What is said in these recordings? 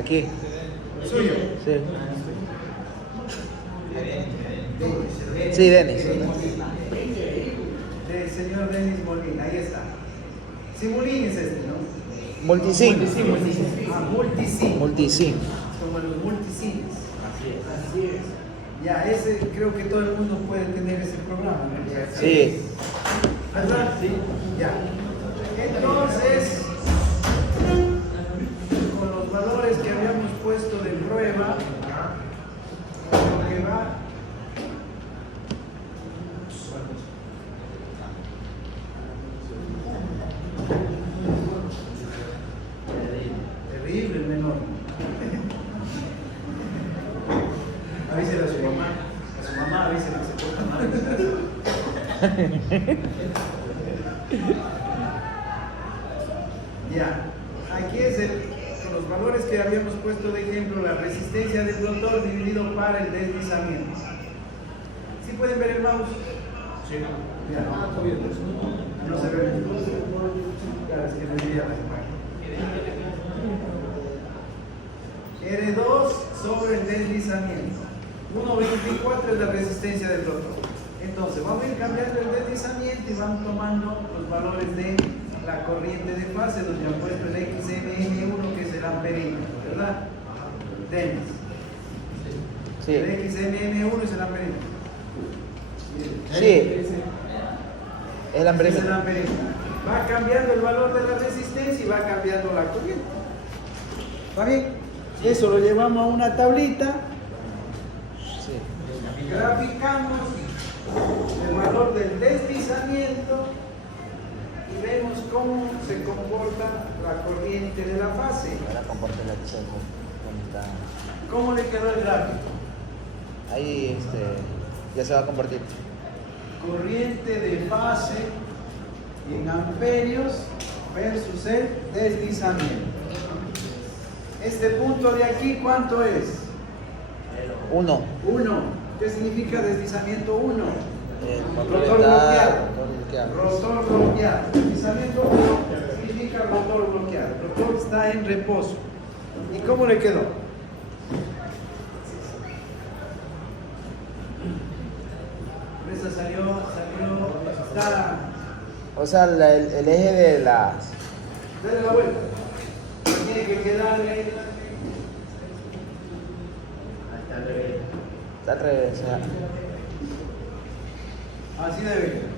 aquí. ¿Suyo? Sí. Sí, Denis. Del señor Denis Molina, ahí está. Simulín es este, ¿no? Multisim. Ah, multisim. Multisim. Como los multisims. Así es. Ya, ese creo que todo el mundo puede tener ese programa, ¿no? Sí. ¿Verdad? Sí. Ya. Entonces, con los valores que habíamos puesto de prueba, lo que va. Terrible el menor. Avísele a su mamá. A su mamá avísele que se porta mal. Ya. Aquí es con los valores que habíamos puesto de ejemplo, la resistencia del rotor dividido para el deslizamiento. ¿Sí pueden ver el mouse? Sí. Ya. No se ve. Claro, es que no veía la imagen. R2 sobre el deslizamiento. 1.24 es la resistencia del rotor. Entonces, vamos a ir cambiando el deslizamiento y vamos tomando los valores de la corriente de fase, donde han puesto el XMM1, que es el amperímetro, ¿verdad? Denis. Sí. El XMM1 es el amperímetro. Sí. El Es amperímetro. el amperímetro. Va cambiando el valor de la resistencia y va cambiando la corriente. ¿Está bien? Eso lo llevamos a una tablita. Sí. Graficamos el valor del deslizamiento y vemos cómo se comporta la corriente de la fase. Ahora comporta la checo. ¿Cómo le quedó el gráfico? Ahí ya se va a compartir. Corriente de fase en amperios versus el deslizamiento. Este punto de aquí, ¿cuánto es? 1. 1. ¿Qué significa deslizamiento 1? Rotor bloqueado. Rotor bloqueado. Deslizamiento 1 significa rotor bloqueado. El rotor está en reposo. ¿Y cómo le quedó? Esa salió, está. O sea, el eje de las... Dale la vuelta. Tiene que quedarle. Está al revés. O sea, Así debe quedar.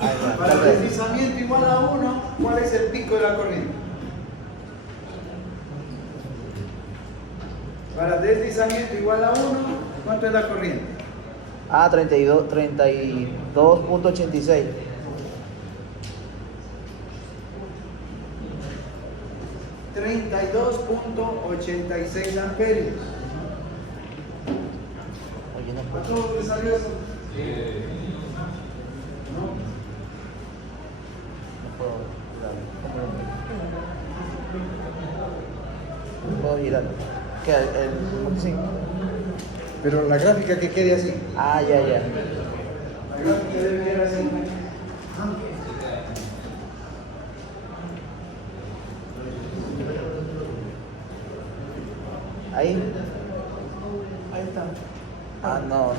ahí va, está Para al el revés. deslizamiento igual a 1, ¿cuál es el pico de la corriente? Para deslizamiento igual a 1, ¿cuánto es la corriente? 32.86. 32.86 amperios. Oye, no ¿A puedo. todos les salió eso? ¿No? No puedo girarlo. No puedo girarlo. ¿Qué? Sí. Pero la gráfica que quede así. Ah, ya. La gráfica debe quedar así. Ahí. Ahí está. Ah, no.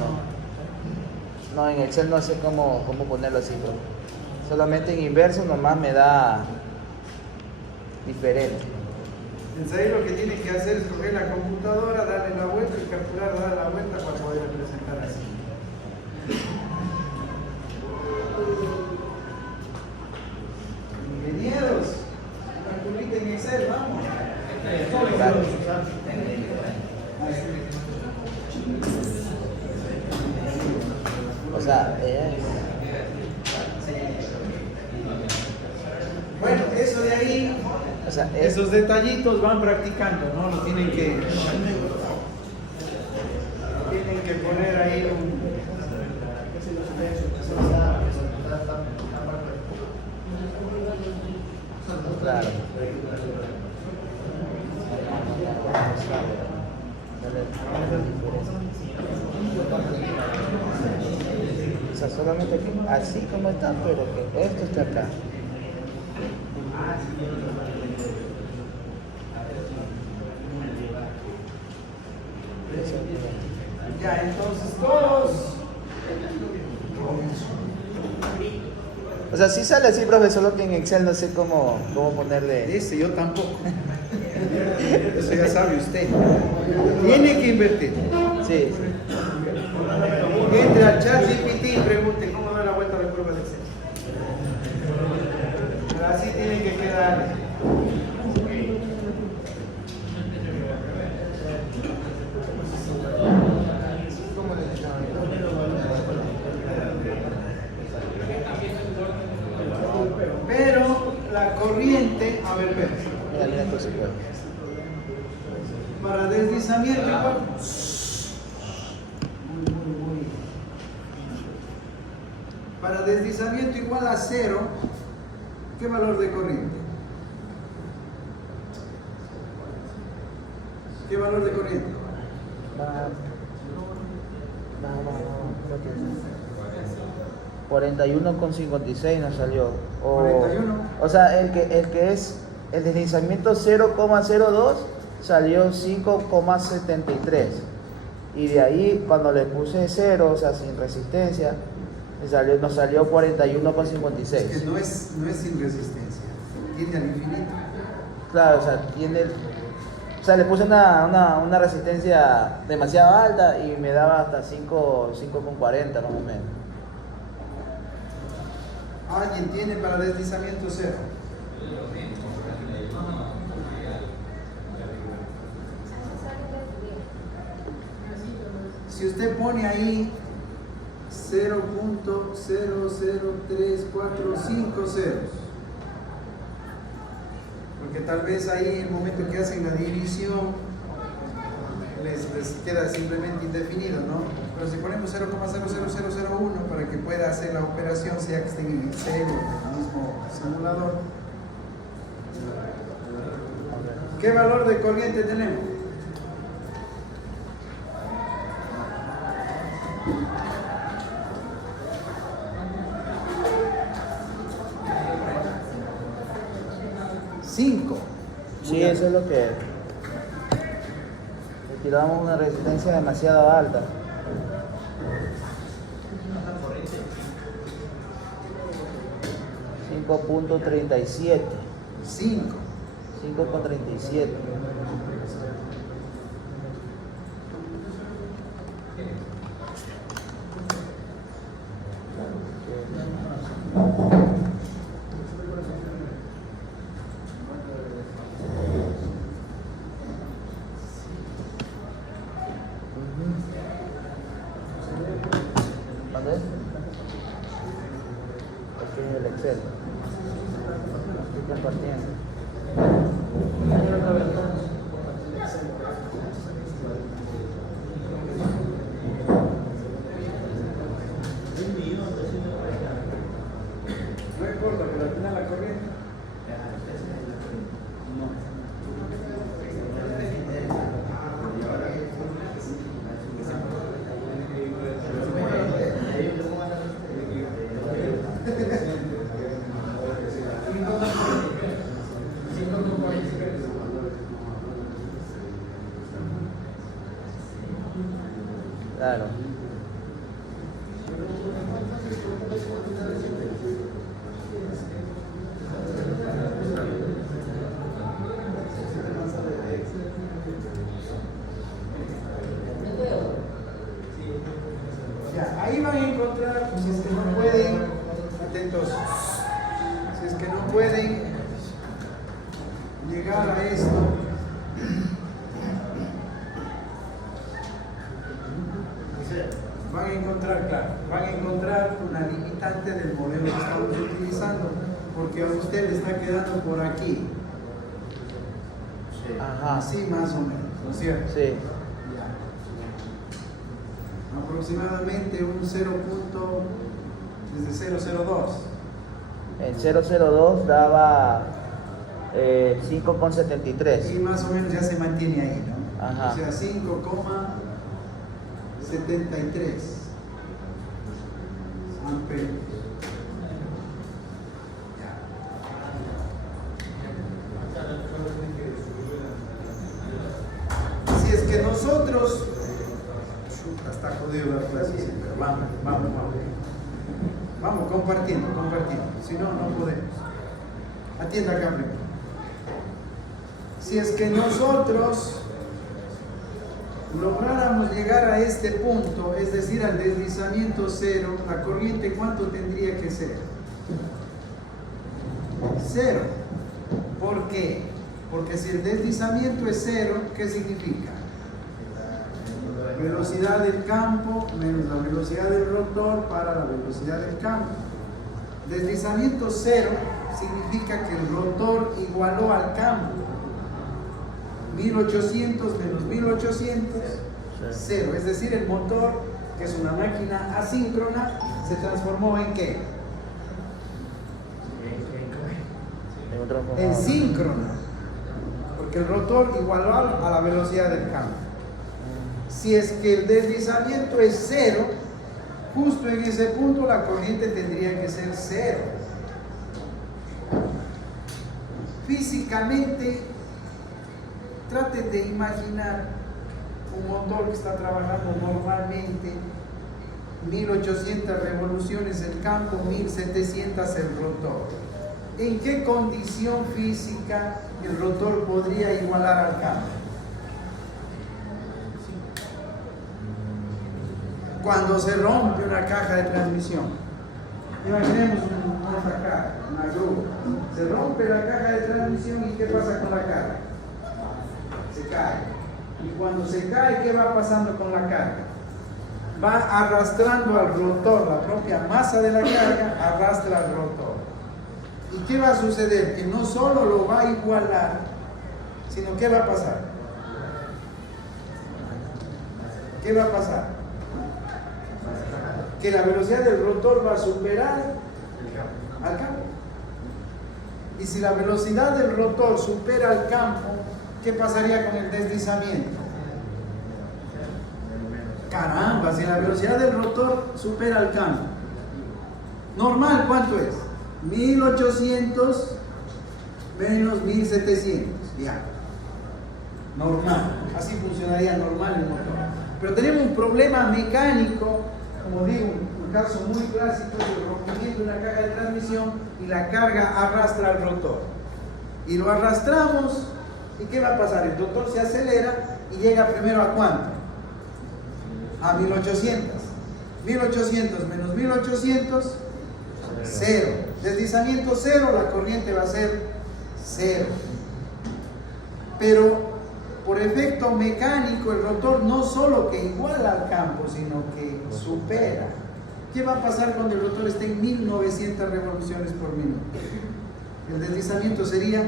No, en Excel no sé cómo ponerlo así, bro. Solamente en inverso nomás me da diferente. Entonces ahí lo que tienen que hacer es coger la computadora, darle la vuelta y calcular, darle la vuelta para poder presentar así. Ingenieros, calculita en Excel, vamos. Claro. O sea, Bueno, eso de ahí, o sea, esos detallitos van practicando, ¿no? Lo tienen que poner ahí un... claro. O sea, solamente aquí, así como está, pero que esto está acá. Ya, entonces todos. O sea, sí sale así, profe, solo que en Excel no sé cómo ponerle. Yo tampoco. Eso ya sabe usted. Tiene que invertir. Sí, sí. Entre al chat GPT y pregunte cómo da la vuelta a la curva de Excel. Pero así tiene que quedar. Pero la corriente, a ver, Mira tu super. para deslizamiento igual. Para deslizamiento igual a 0, ¿qué valor de corriente? ¿Qué valor de corriente? 41,56 nos salió. 41. O sea, el que es el deslizamiento 0,02 salió 5,73. Y de ahí, cuando le puse 0, o sea, sin resistencia, nos salió 41,56. Es que no es sin resistencia, tiende al infinito. Claro, o sea, le puse una resistencia demasiado alta y me daba hasta 5,40 más o menos. ¿Alguien tiene para deslizamiento 0? Si usted pone ahí 0.00345 ceros, porque tal vez ahí en el momento que hacen la división les queda simplemente indefinido, ¿no? Pero si ponemos 0,00001 para que pueda hacer la operación, sea que esté en el cero, en el mismo simulador. ¿Qué valor de corriente tenemos? Sí, eso es lo que... Le tiramos una resistencia demasiado alta. $5.37. 5,37. ¿Cuándo es? Aquí en el Excel. Estoy compartiendo. No importa, pero al final la corriente. Claro. Ya, ahí van a encontrar, si es que no pueden, atentos, si es que no pueden llegar a esto, van a encontrar una limitante del modelo que estamos utilizando, porque a usted le está quedando por aquí. Ajá. Así más o menos, ¿no es cierto? Sí. Aproximadamente un 0.002. El 002 daba 5,73. Y más o menos ya se mantiene ahí, ¿no? Ajá. O sea, 5,73 amperios. Ya. Si es que nosotros Está jodido la clase, pero vamos, compartiendo, si no, no podemos. Atienda acá primero. Si es que nosotros lográramos llegar a este punto, es decir, al deslizamiento cero, la corriente, ¿cuánto tendría que ser? Cero. ¿Por qué? Porque si el deslizamiento es cero, ¿qué significa? Velocidad del campo menos la velocidad del rotor para la velocidad del campo. Deslizamiento cero significa que el rotor igualó al campo. 1800 menos 1800, cero. Es decir, el motor, que es una máquina asíncrona, se transformó en ¿qué? En síncrona. Porque el rotor igualó a la velocidad del campo. Si es que el deslizamiento es cero, justo en ese punto la corriente tendría que ser cero. Físicamente, traten de imaginar un motor que está trabajando normalmente, 1800 revoluciones el campo, 1700 el rotor. ¿En qué condición física el rotor podría igualar al campo? Cuando se rompe una caja de transmisión. Imaginemos una caja, una grúa. Se rompe la caja de transmisión y ¿qué pasa con la carga? Se cae. Y cuando se cae, ¿qué va pasando con la carga? Va arrastrando al rotor, la propia masa de la carga arrastra al rotor. ¿Y qué va a suceder? Que no solo lo va a igualar, sino ¿qué va a pasar? ¿Qué va a pasar? Que la velocidad del rotor va a superar al campo. Y si la velocidad del rotor supera al campo, ¿qué pasaría con el deslizamiento? Caramba, si la velocidad del rotor supera al campo. Normal, ¿cuánto es? 1800 menos 1700. Ya. Normal. Así funcionaría normal el motor. Pero tenemos un problema mecánico, como digo, un caso muy clásico del rompimiento de una caja de transmisión y la carga arrastra al rotor. Y lo arrastramos. ¿Y qué va a pasar? El rotor se acelera y llega primero a ¿cuánto? A 1800. 1800 menos 1800, cero. Deslizamiento cero, la corriente va a ser cero. Pero por efecto mecánico, el rotor no solo que iguala al campo, sino que supera. ¿Qué va a pasar cuando el rotor esté en 1900 revoluciones por minuto? El deslizamiento sería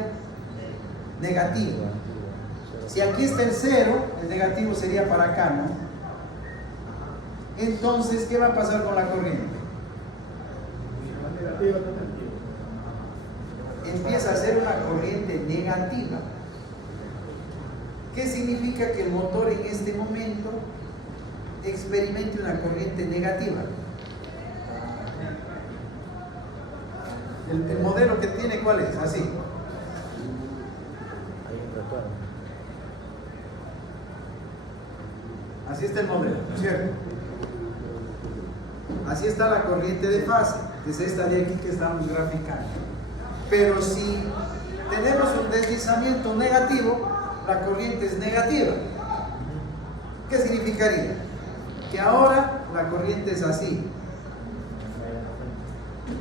negativo. Si aquí está el cero, el negativo sería para acá, ¿no? Entonces, ¿qué va a pasar con la corriente? Empieza a ser una corriente negativa. ¿Qué significa que el motor en este momento experimente una corriente negativa? El modelo que tiene, ¿cuál es? Así. Así está el modelo, ¿no es cierto? Así está la corriente de fase, que es esta de aquí que estamos graficando. Pero si tenemos un deslizamiento negativo, la corriente es negativa. ¿Qué significaría? Que ahora la corriente es así.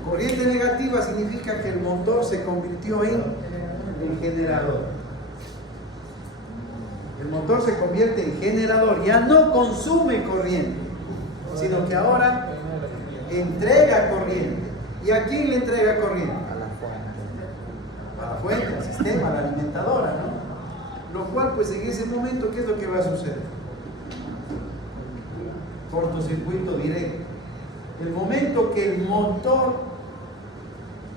Corriente negativa significa que el motor se convirtió en generador. El motor se convierte en generador, ya no consume corriente, sino que ahora entrega corriente. ¿Y a quién le entrega corriente? A la fuente, al sistema, a la alimentadora, ¿no? Lo cual, pues en ese momento, ¿qué es lo que va a suceder? Cortocircuito directo. El momento que el motor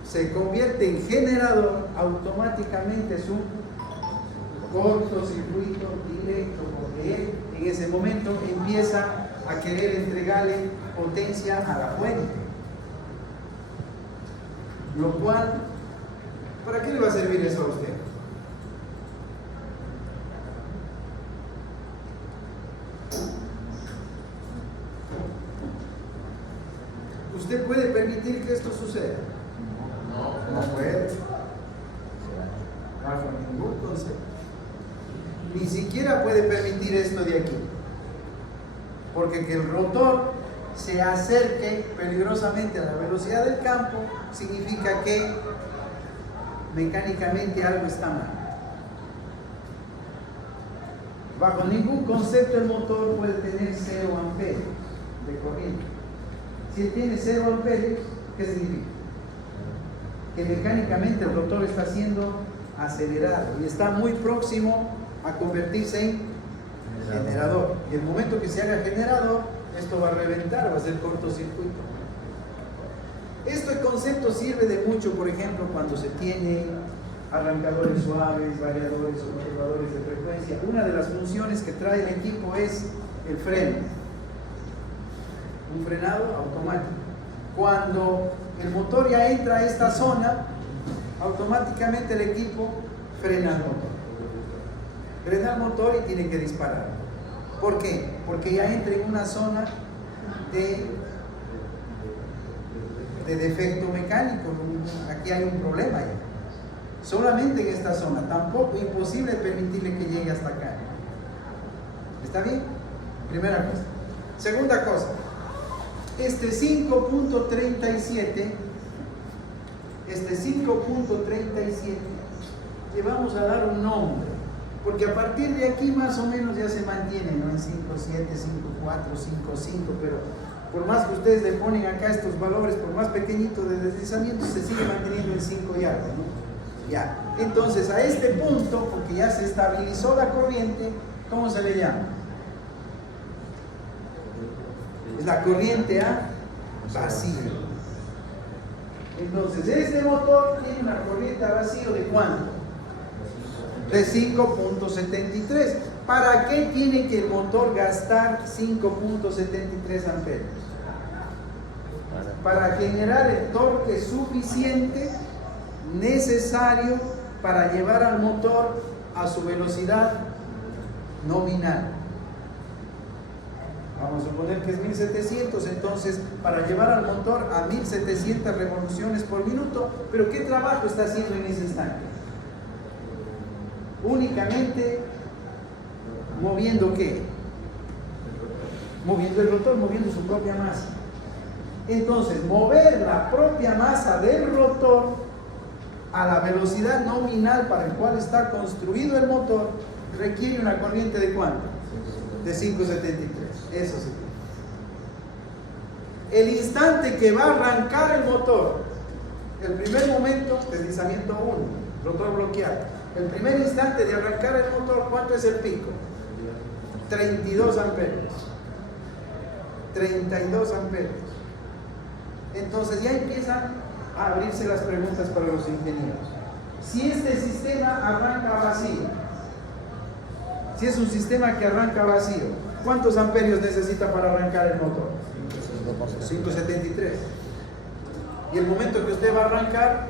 se convierte en generador, automáticamente es un cortocircuito directo, porque él en ese momento empieza a querer entregarle potencia a la fuente. Lo cual, ¿para qué le va a servir eso a usted? permitir que esto suceda? No puede. Bajo ningún concepto. Ni siquiera puede permitir esto de aquí. Porque que el rotor se acerque peligrosamente a la velocidad del campo significa que mecánicamente algo está mal. Bajo ningún concepto el motor puede tener 0 amperios de corriente. Si tiene 0 amperios, ¿qué significa? Que mecánicamente el rotor está siendo acelerado y está muy próximo a convertirse en generador. Y el momento que se haga generador, esto va a reventar, va a ser cortocircuito. Este concepto sirve de mucho, por ejemplo, cuando se tiene arrancadores suaves, variadores o controladores de frecuencia. Una de las funciones que trae el equipo es el freno, un frenado automático. Cuando el motor ya entra a esta zona, automáticamente el equipo frena el motor. Frena el motor y tiene que disparar. ¿Por qué? Porque ya entra en una zona de defecto mecánico. Aquí hay un problema ya. Solamente en esta zona. Tampoco imposible permitirle que llegue hasta acá. ¿Está bien? Primera cosa. Segunda cosa. Este 5.37, le vamos a dar un nombre. Porque a partir de aquí más o menos ya se mantiene, ¿no? En 5.7, 5.4, 5.5, pero por más que ustedes le ponen acá estos valores, por más pequeñito de deslizamiento, se sigue manteniendo en 5 y algo, ¿no? Ya. Entonces a este punto, porque ya se estabilizó la corriente, ¿cómo se le llama? Es la corriente a vacío. Entonces este motor tiene una corriente a vacío ¿de cuánto? De 5.73. ¿Para qué tiene que el motor gastar 5.73 amperios? Para generar el torque suficiente necesario para llevar al motor a su velocidad nominal. Vamos a suponer que es 1700, entonces para llevar al motor a 1700 revoluciones por minuto, pero ¿qué trabajo está haciendo en ese instante? Únicamente moviendo ¿qué? Moviendo el rotor, moviendo su propia masa. Entonces, mover la propia masa del rotor a la velocidad nominal para el cual está construido el motor requiere una corriente ¿de cuánto? De 5.73. Eso sí. El instante que va a arrancar el motor, el primer momento, deslizamiento 1, rotor bloqueado. El primer instante de arrancar el motor, ¿cuánto es el pico? 32 amperios. 32 amperios. Entonces ya empiezan a abrirse las preguntas para los ingenieros. Si este sistema arranca vacío, si es un sistema que arranca vacío, ¿cuántos amperios necesita para arrancar el motor? 5.73. Y el momento que usted va a arrancar,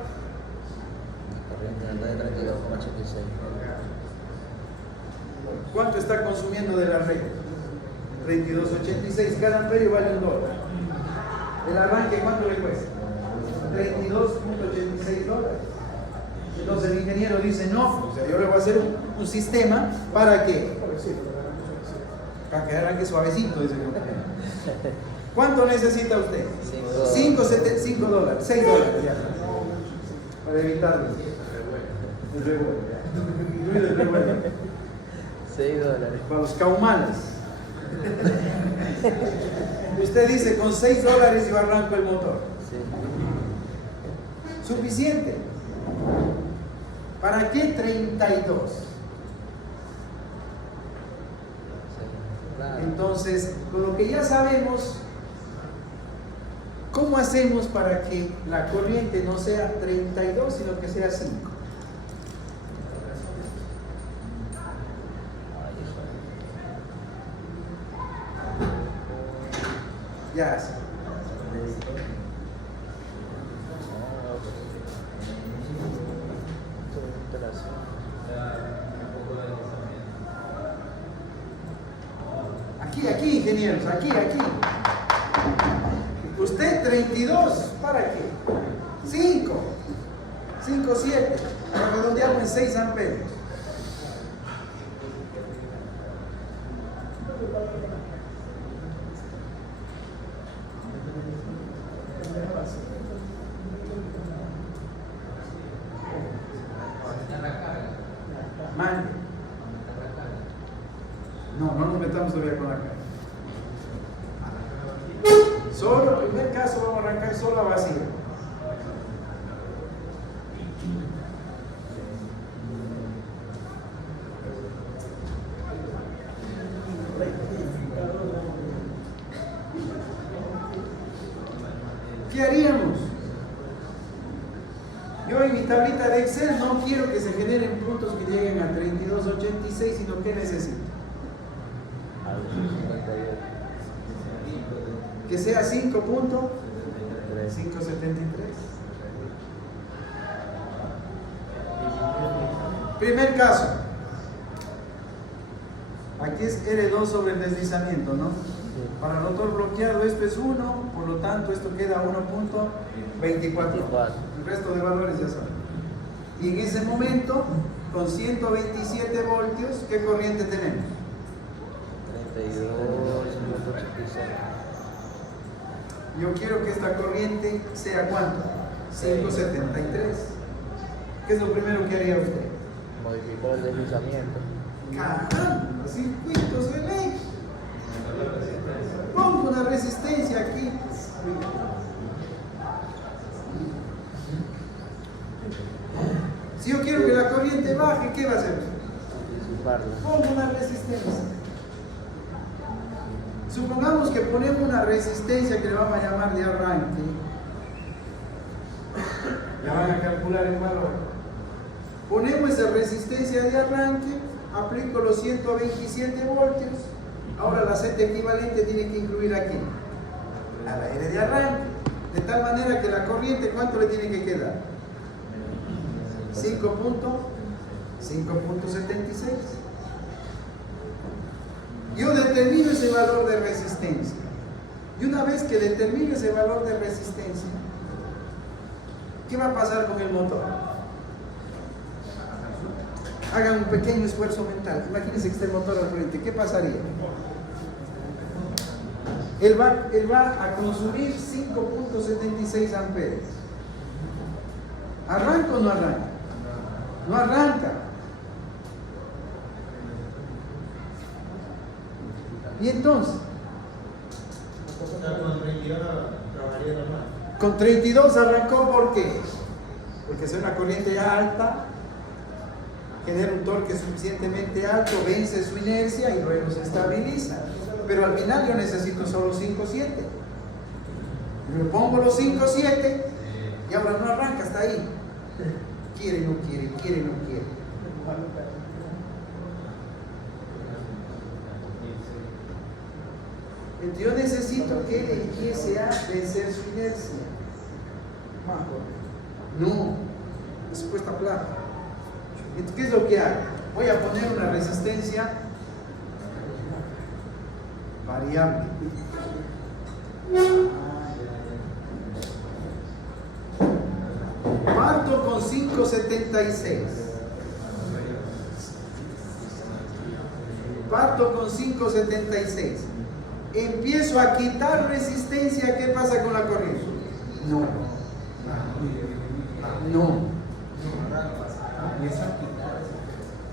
¿cuánto está consumiendo de la red? 32.86. Cada amperio vale $1. El arranque, ¿cuánto le cuesta? $32.86. Entonces el ingeniero dice, no, yo le voy a hacer un sistema, ¿para qué? Para que arranque suavecito, dice. ¿Cuánto necesita usted? $5, $6 ya. Para evitar el revuelo. $6. Para los caumales. Usted dice, con $6 yo arranco el motor. Sí. Suficiente. ¿Para qué 32? Entonces, con lo que ya sabemos, ¿cómo hacemos para que la corriente no sea 32, sino que sea 5? Ya. Aquí, ingenieros, aquí. Usted 32, ¿para qué? 5, 7, redondeamos en 6 amperios. Mande. No nos metamos todavía con la carga. Solo, en primer caso, vamos a arrancar solo a vacío. ¿Qué haríamos? Yo en mi tablita de Excel no quiero que se generen puntos que lleguen a 32.86, sino que necesito que sea 5.573. Primer caso, aquí es R2 sobre el deslizamiento, ¿no? Para el rotor bloqueado esto es 1, por lo tanto esto queda 1.24. El resto de valores ya saben. Y en ese momento, con 127 voltios, ¿qué corriente tenemos? 32.86. Yo quiero que esta corriente sea ¿cuánto? 573. ¿Qué es lo primero que haría usted? Modificar el deslizamiento. Caramba, circuitos de ley. Pongo una resistencia aquí. Si yo quiero que la corriente baje, ¿qué va a hacer? Pongo una resistencia. Supongamos que ponemos una resistencia que le vamos a llamar de arranque. Ya van a calcular el valor. Ponemos esa resistencia de arranque, aplico los 127 voltios. Ahora la Z equivalente tiene que incluir aquí a la R de arranque, de tal manera que la corriente, ¿cuánto le tiene que quedar? 5.76. Yo determino ese valor de resistencia. Y una vez que determino ese valor de resistencia, ¿qué va a pasar con el motor? Hagan un pequeño esfuerzo mental. Imagínense que está el motor al frente. ¿Qué pasaría? Él va a consumir 5.76 amperios. ¿Arranca o no arranca? No arranca. Y entonces, con 32 arrancó, ¿por qué? Porque es una corriente alta, genera un torque suficientemente alto, vence su inercia y luego se estabiliza. Pero al final yo necesito solo 5.7. Le pongo los 5.7 y ahora no arranca, está ahí. Quiere, no quiere, quiere, no quiere. Yo necesito que él empiece a vencer su inercia. No, es puesta plata. Entonces, ¿qué es lo que hago? Voy a poner una resistencia variable. Parto con 5.76. Parto con 5.76. Empiezo a quitar resistencia. ¿Qué pasa con la corriente? No.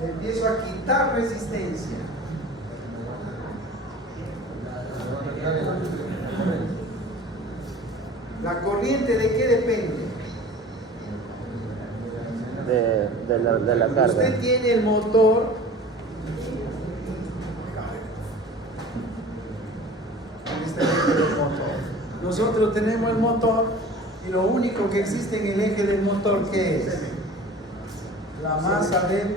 Empiezo a quitar resistencia. ¿La corriente de qué depende? De la carga. Usted tiene el motor. Nosotros tenemos el motor y lo único que existe en el eje del motor, ¿qué es? La masa del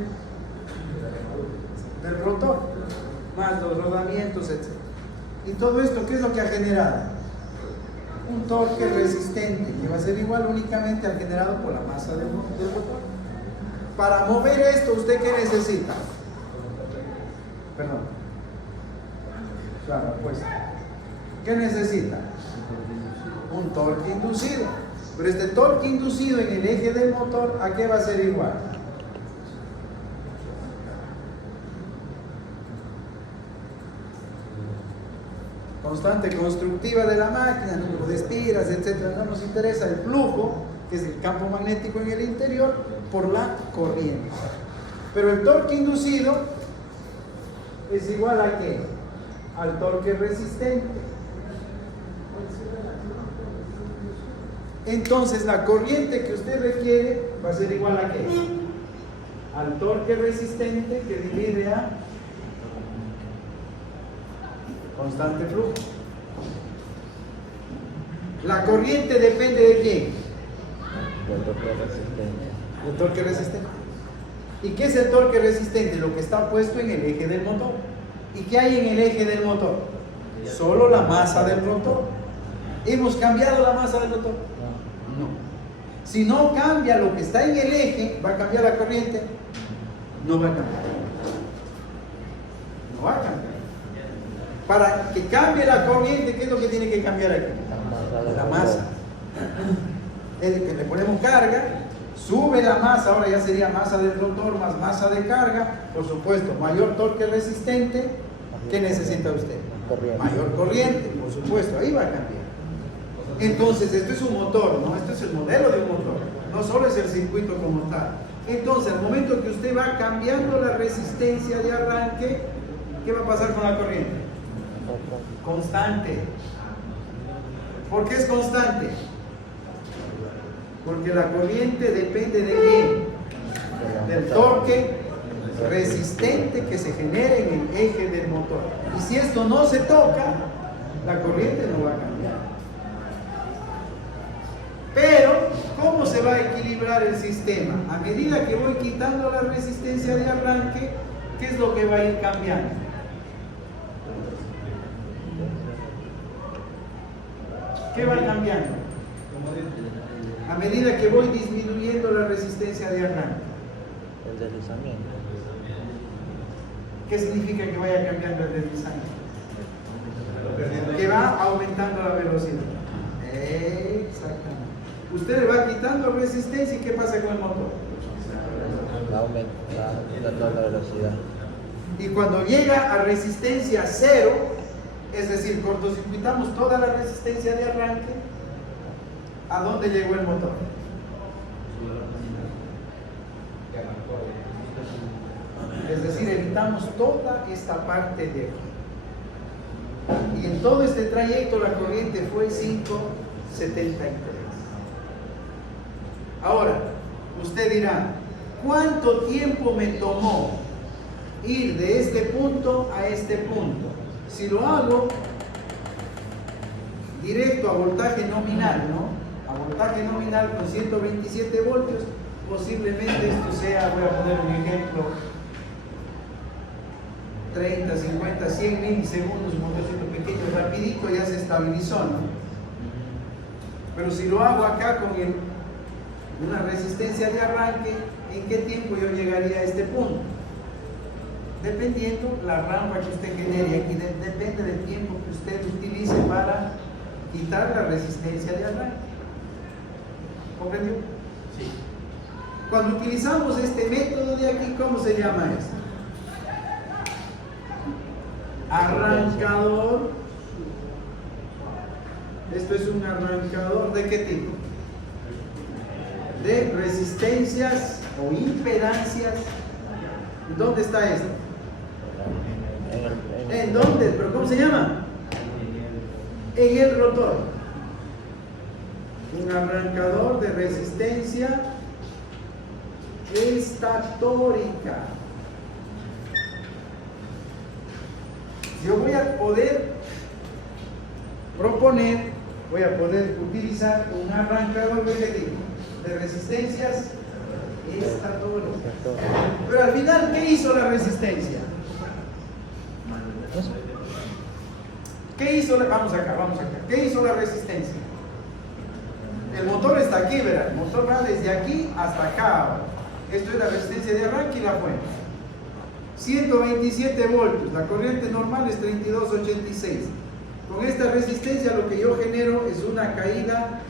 rotor, más los rodamientos, etc. Y todo esto, ¿qué es lo que ha generado? Un torque resistente, que va a ser igual únicamente al generado por la masa del motor. Para mover esto, ¿usted qué necesita? Perdón. Claro, pues. ¿Qué necesita? un torque inducido. Pero este torque inducido en el eje del motor, ¿a qué va a ser igual? Constante constructiva de la máquina, número de espiras, etc. No nos interesa el flujo, que es el campo magnético en el interior, por la corriente. Pero el torque inducido es igual a ¿qué? Al torque resistente. Entonces la corriente que usted requiere va a ser igual a ¿qué? Al torque resistente que divide a constante flujo. La corriente depende de quién? Del torque resistente. El torque resistente. ¿Y qué es el torque resistente? Lo que está puesto en el eje del motor. ¿Y qué hay en el eje del motor? Solo la masa del rotor. ¿Hemos cambiado la masa del rotor? No. Si no cambia lo que está en el eje, ¿va a cambiar la corriente? No va a cambiar. No va a cambiar. Para que cambie la corriente, ¿qué es lo que tiene que cambiar aquí? La masa. Es que le ponemos carga, sube la masa, ahora ya sería masa del rotor más masa de carga, por supuesto, mayor torque resistente. ¿Qué necesita usted? Mayor corriente, por supuesto, ahí va a cambiar. Entonces, esto es un motor, ¿no? Esto es el modelo de un motor, no solo es el circuito como tal. Entonces, al momento que usted va cambiando la resistencia de arranque, ¿qué va a pasar con la corriente? Constante. ¿Por qué es constante? Porque la corriente depende de quién? Del torque resistente que se genera en el eje del motor. Y si esto no se toca, la corriente no va a cambiar. Pero, ¿cómo se va a equilibrar el sistema? A medida que voy quitando la resistencia de arranque, ¿qué es lo que va a ir cambiando? ¿Qué va cambiando? A medida que voy disminuyendo la resistencia de arranque. El deslizamiento. ¿Qué significa que vaya cambiando el deslizamiento? Que va aumentando la velocidad. Exactamente. Usted le va quitando resistencia y ¿qué pasa con el motor? Va aumentando la velocidad. Y cuando llega a resistencia cero, es decir, cortocircuitamos toda la resistencia de arranque, ¿a dónde llegó el motor? Es decir, evitamos toda esta parte de aquí. Y en todo este trayecto la corriente fue 573. Ahora, usted dirá, ¿cuánto tiempo me tomó ir de este punto a este punto? Si lo hago directo a voltaje nominal, ¿no? A voltaje nominal con 127 voltios, posiblemente esto sea, voy a poner un ejemplo, 30, 50, 100 milisegundos, un motorcito pequeño, rapidito, ya se estabilizó, ¿no? Pero si lo hago acá con una resistencia de arranque, ¿en qué tiempo yo llegaría a este punto? Dependiendo la rampa que usted genere, aquí depende del tiempo que usted utilice para quitar la resistencia de arranque. ¿Comprendió? Sí. Cuando utilizamos este método de aquí, ¿cómo se llama esto? Arrancador. Esto es un arrancador ¿de qué tipo? De resistencias o impedancias. ¿Dónde está esto? ¿En dónde? ¿Pero cómo se llama? En el rotor. Un arrancador de resistencia estatórica. Yo voy a poder proponer, voy a poder utilizar un arrancador de resistencias estatóricas. Pero al final, ¿qué hizo la resistencia? ¿Qué hizo la, vamos acá. ¿Qué hizo la resistencia? El motor está aquí, ¿verdad? El motor va desde aquí hasta acá ahora. Esto es la resistencia de arranque y la fuente. 127 voltios, la corriente normal es 3286. Con esta resistencia lo que yo genero es una caída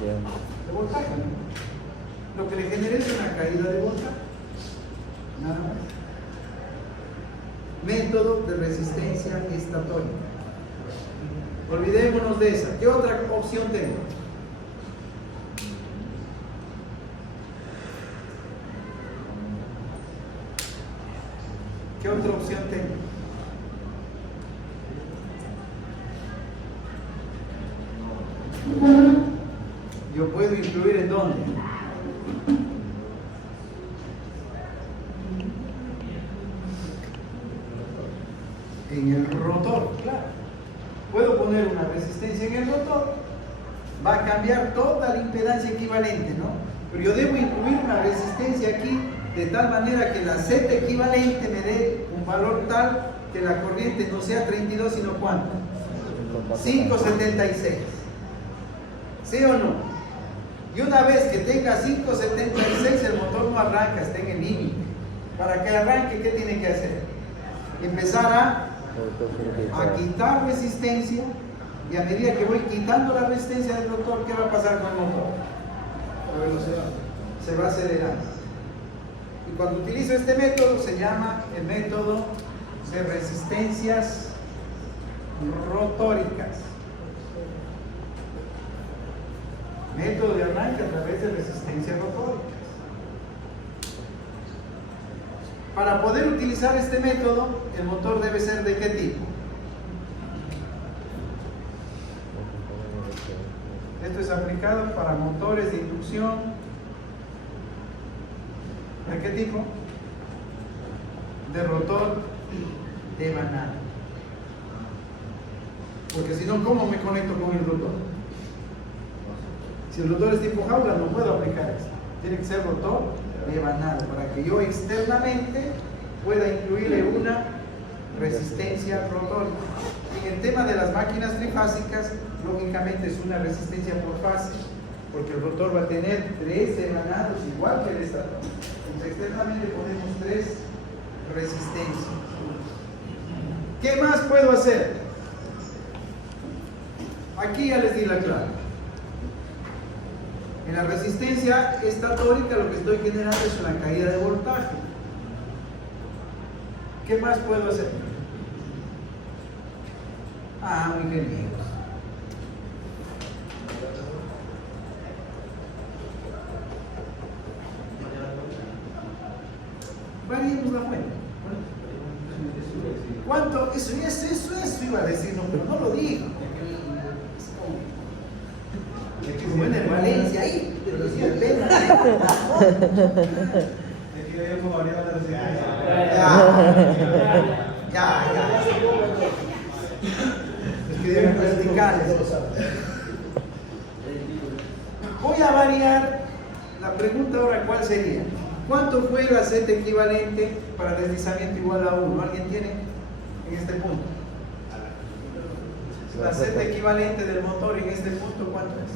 de voltaje. Lo que le generé es una caída de voltaje. Nada más. Método de resistencia estatórica. Olvidémonos de esa. ¿Qué otra opción tengo? ¿Qué otra opción tengo? Yo puedo incluir en dónde. En el rotor, claro. Puedo poner una resistencia en el rotor, va a cambiar toda la impedancia equivalente, ¿no? Pero yo debo incluir una resistencia aquí de tal manera que la Z equivalente me dé un valor tal que la corriente no sea 32, sino ¿cuánto? 576. ¿Sí o no? Y una vez que tenga 576, el motor no arranca, está en el límite. Para que arranque, ¿qué tiene que hacer? Empezar a quitar resistencia, y a medida que voy quitando la resistencia del motor, ¿qué va a pasar con el motor? La velocidad se va acelerando. Y cuando utilizo este método, se llama el método de resistencias rotóricas. Método de arranque a través de resistencias rotóricas. Para poder utilizar este método, el motor debe ser ¿de qué tipo? Esto es aplicado para motores de inducción. ¿De qué tipo? De rotor devanado. Porque si no, ¿cómo me conecto con el rotor? Si el rotor es tipo jaula, no puedo aplicar esto. Tiene que ser rotor devanado para que yo externamente pueda incluirle una resistencia rotórica. En el tema de las máquinas trifásicas, lógicamente es una resistencia por fase, porque el rotor va a tener 3 devanados igual que el estator. Entonces externamente ponemos 3 resistencias. ¿Qué más puedo hacer? Aquí ya les di la clave. En la resistencia estatórica lo que estoy generando es una caída de voltaje. ¿Qué más puedo hacer? Muy genial. Variemos la fuente. ¿Cuánto? Eso iba a decir, no, pero no lo digo. Como en el Valencia, ahí, pero decía el pena. Ya. Es que deben verticales. Voy a variar la pregunta ahora, ¿cuál sería? ¿Cuánto fue la Z equivalente para deslizamiento igual a 1? ¿Alguien tiene en este punto? La Z equivalente del motor en este punto, ¿cuánto es?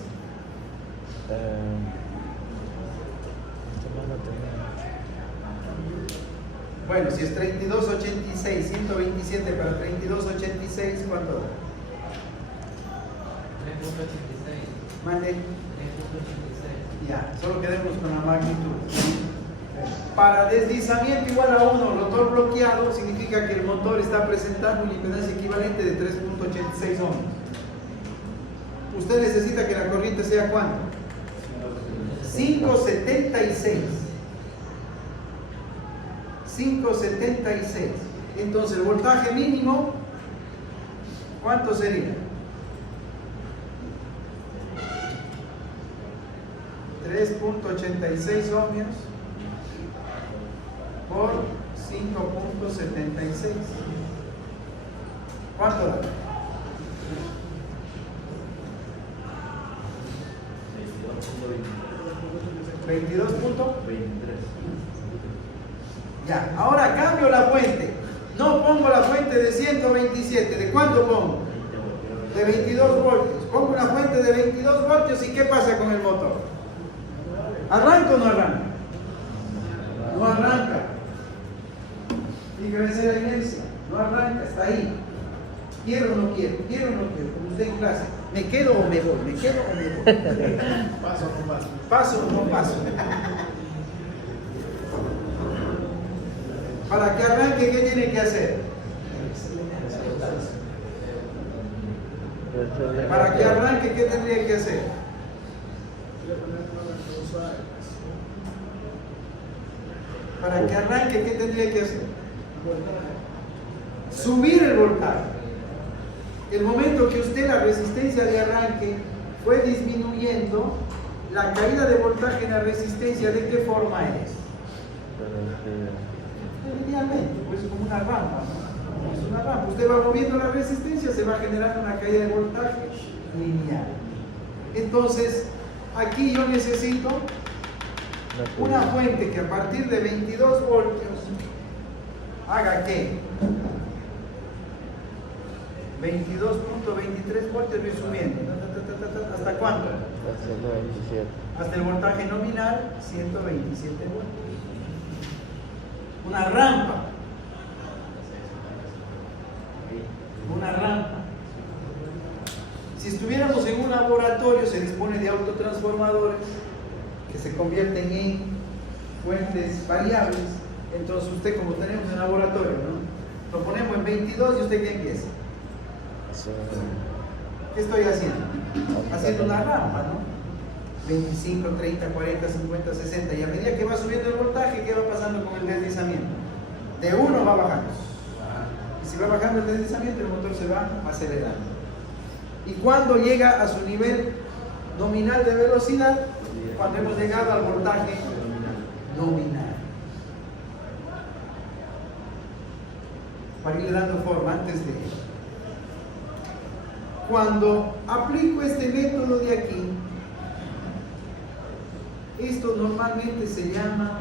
Bueno, si es 3286, 127 para 3286, ¿cuánto da? 3.86. Mande. 3.86. Ya, solo quedemos con la magnitud. Para deslizamiento igual a 1, rotor bloqueado, significa que el motor está presentando una impedancia equivalente de 3.86 ohms. Usted necesita que la corriente sea ¿cuánto? 576. 576. Entonces el voltaje mínimo, ¿cuánto sería? 3.86 ohmios por 5.76. ¿Cuánto da? 22.23. Ya, ahora cambio la fuente. No pongo la fuente de 127. ¿De cuánto pongo? De 22 voltios. Pongo una fuente de 22 voltios y ¿qué pasa con el motor? ¿Arranca o no arranca? No arranca. Fíjense la inercia. No arranca, está ahí. quiero o no quiero, quiero o no quiero, como usted en clase, me quedo o me voy, me quedo o me voy. Paso o no paso. Paso o no paso. Para que arranque, ¿qué tiene que hacer? Para que arranque, ¿qué tendría que hacer? Para que arranque, ¿qué tendría que hacer? Subir el voltaje. El momento que usted la resistencia de arranque fue disminuyendo, la caída de voltaje en la resistencia, ¿de qué forma es? Linealmente, pues es como una rampa, ¿no? Es una rampa. Usted va moviendo la resistencia, se va generando una caída de voltaje lineal. Entonces, aquí yo necesito una fuente que a partir de 22 voltios haga ¿qué? 22.23 voltios voy subiendo. ¿Hasta cuánto? Hasta 127. Hasta el voltaje nominal, 127 voltios. Una rampa. Una rampa. Si estuviéramos en un laboratorio, se dispone de autotransformadores que se convierten en fuentes variables. Entonces usted, como tenemos en laboratorio, ¿no? Lo ponemos en 22 y usted ¿qué empieza? ¿Qué estoy haciendo? Haciendo una rampa, ¿no? 25, 30, 40, 50, 60. Y a medida que va subiendo el voltaje, ¿qué va pasando con el deslizamiento? De 1 va bajando. Y si va bajando el deslizamiento, el motor se va acelerando. Y cuando llega a su nivel nominal de velocidad, cuando hemos llegado al voltaje nominal. Para ir dando forma antes de ello. Cuando aplico este método de aquí, esto normalmente se llama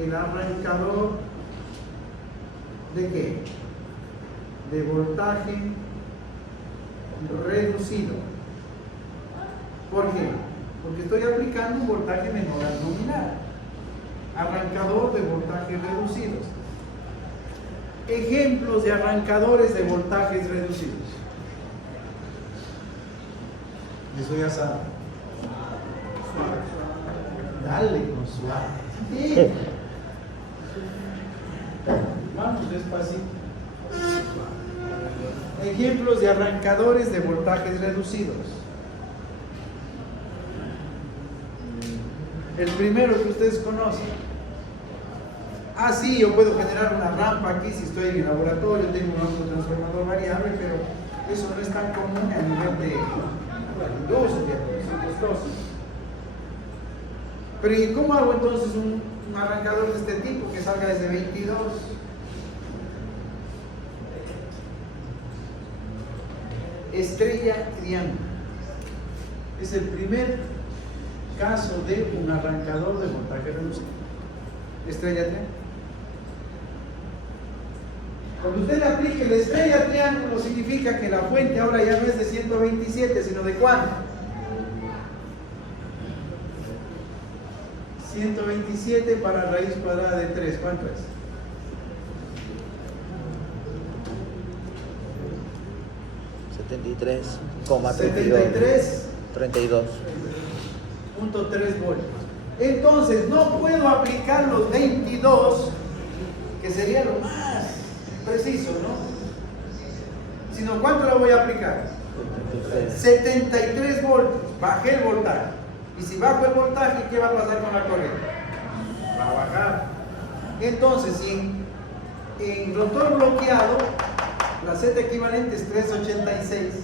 el arrancador ¿de qué? De voltaje reducido. ¿Por qué? Porque estoy aplicando un voltaje menor al nominal. Arrancador de voltajes reducidos. Ejemplos de arrancadores de voltajes reducidos. Eso ya sabe. Dale con suave. Sí. Vamos despacito. Ejemplos de arrancadores de voltajes reducidos. El primero que ustedes conocen. Ah, sí, yo puedo generar una rampa aquí si estoy en el laboratorio, tengo un autotransformador variable, pero eso no es tan común a nivel de industria, es costoso. Pero ¿y cómo hago entonces un arrancador de este tipo que salga desde 22? Estrella triángulo. Es el primer caso de un arrancador de voltaje reducido. Estrella triángulo. Cuando usted le aplique la estrella triángulo, significa que la fuente ahora ya no es de 127, sino de ¿cuánto? 127 para raíz cuadrada de 3, ¿cuánto es? $73,32. 73.3 voltios. Entonces no puedo aplicar los 22, que sería lo más preciso, ¿no? Sino ¿cuánto lo voy a aplicar? 73 voltios. Bajé el voltaje. Y si bajo el voltaje, ¿qué va a pasar con la corriente? Va a bajar. Entonces, si en rotor bloqueado, la Z equivalente es 386,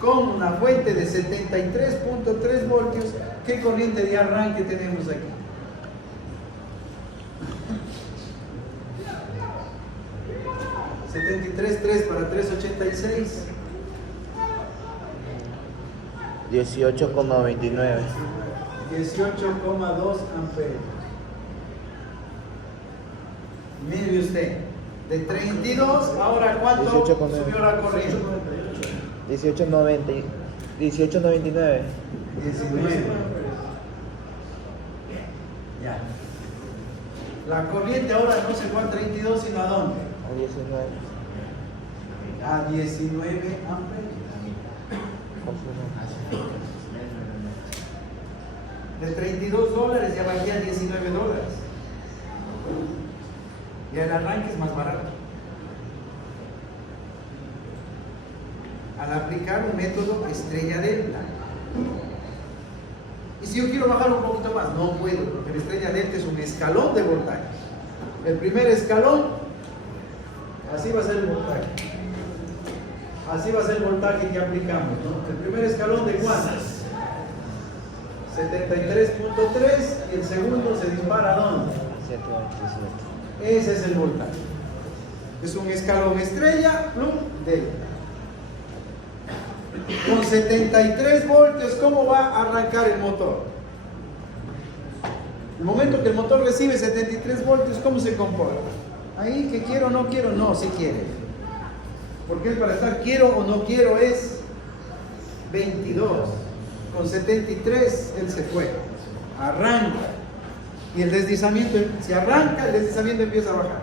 con una fuente de 73.3 voltios, ¿qué corriente de arranque tenemos aquí? $73.3 para 386. 18,29. 18,2 amperes. Mire usted, de 32, ahora ¿cuánto 18,9. subió la corriente? 18,99. 19. Ya. La corriente ahora no se fue a 32, sino a dónde? A 19. a 19 amperios. De $32 ya valía $19. Y el arranque es más barato. Al aplicar un método estrella delta. Y si yo quiero bajar un poquito más, no puedo, porque la estrella delta es un escalón de voltaje. El primer escalón, así va a ser el voltaje. Así va a ser el voltaje que aplicamos, ¿no? El primer escalón, ¿de cuántos? 73.3, y el segundo se dispara ¿a dónde? 727. Ese es el voltaje. Es un escalón estrella, plum, delta. Con 73 voltios, ¿cómo va a arrancar el motor? El momento que el motor recibe 73 voltios, ¿cómo se comporta? Ahí, que quiero o no quiero, no, si quiere. Porque para estar quiero o no quiero es 22. Con 73 él se fue. Arranca. Y el deslizamiento, si arranca, el deslizamiento empieza a bajar.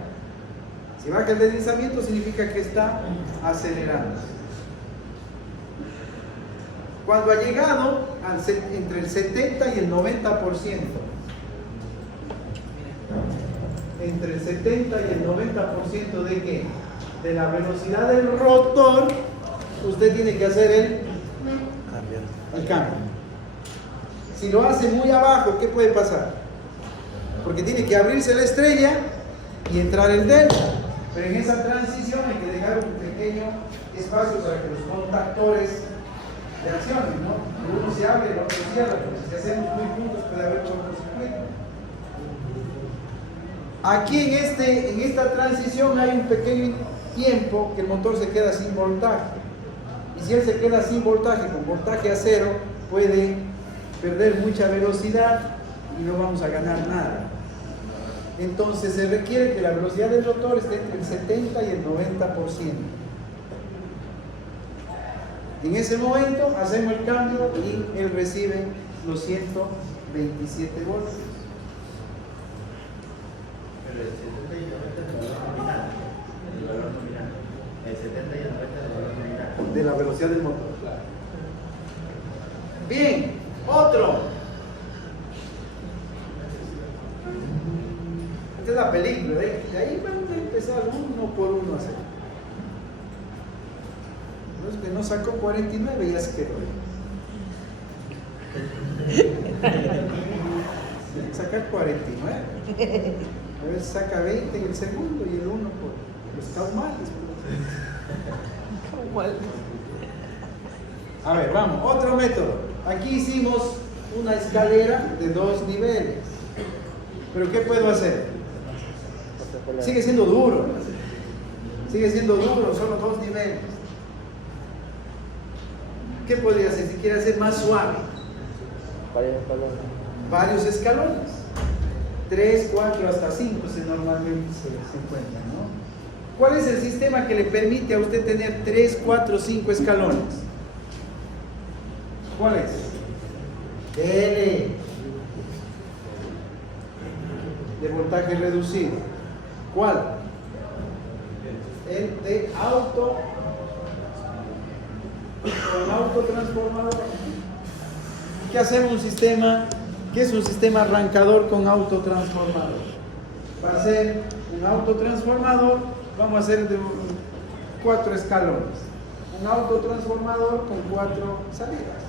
Si baja el deslizamiento, significa que está acelerando. Cuando ha llegado entre el 70 y el 90%, entre el 70 y el 90% de qué? De la velocidad del rotor, usted tiene que hacer el cambio. Si lo hace muy abajo, ¿qué puede pasar? Porque tiene que abrirse la estrella y entrar el delta. Pero en esa transición hay que dejar un pequeño espacio para que los contactores reacciones, ¿no? Uno se abre, el otro se cierra, porque si hacemos muy juntos puede haber cortocircuito. Aquí en esta transición hay un pequeño tiempo que el motor se queda sin voltaje. Y si él se queda sin voltaje, con voltaje a cero, puede perder mucha velocidad y no vamos a ganar nada. Entonces se requiere que la velocidad del rotor esté entre el 70 y el 90%. En ese momento hacemos el cambio y él recibe los 127 voltios. Pero el 70 y el 90 es el valor nominal. El valor nominal. El 70 y el 90 es el valor nominal. De la velocidad del motor. Bien, otro. Esta es la película, ¿eh? De ahí van a empezar uno por uno a hacer. Es que no sacó 49 y ya se quedó. Sacar 49. A ver, saca 20 en el segundo y el 1 por los caumales. A ver, vamos, otro método. Aquí hicimos una escalera de 2 niveles. ¿Pero qué puedo hacer? Sigue siendo duro. Sigue siendo duro, solo 2 niveles. ¿Qué podría hacer si quiere hacer más suave? Varios escalones. 3, 4, hasta 5 normalmente se encuentran, ¿no? ¿Cuál es el sistema que le permite a usted tener 3, 4, 5 escalones? ¿Cuál es? DL. De voltaje reducido. ¿Cuál? El de autotransformador. ¿Qué hacemos un sistema? ¿Qué es un sistema arrancador con autotransformador? Va a ser un autotransformador, vamos a hacer de 4 escalones. Un autotransformador con 4 salidas.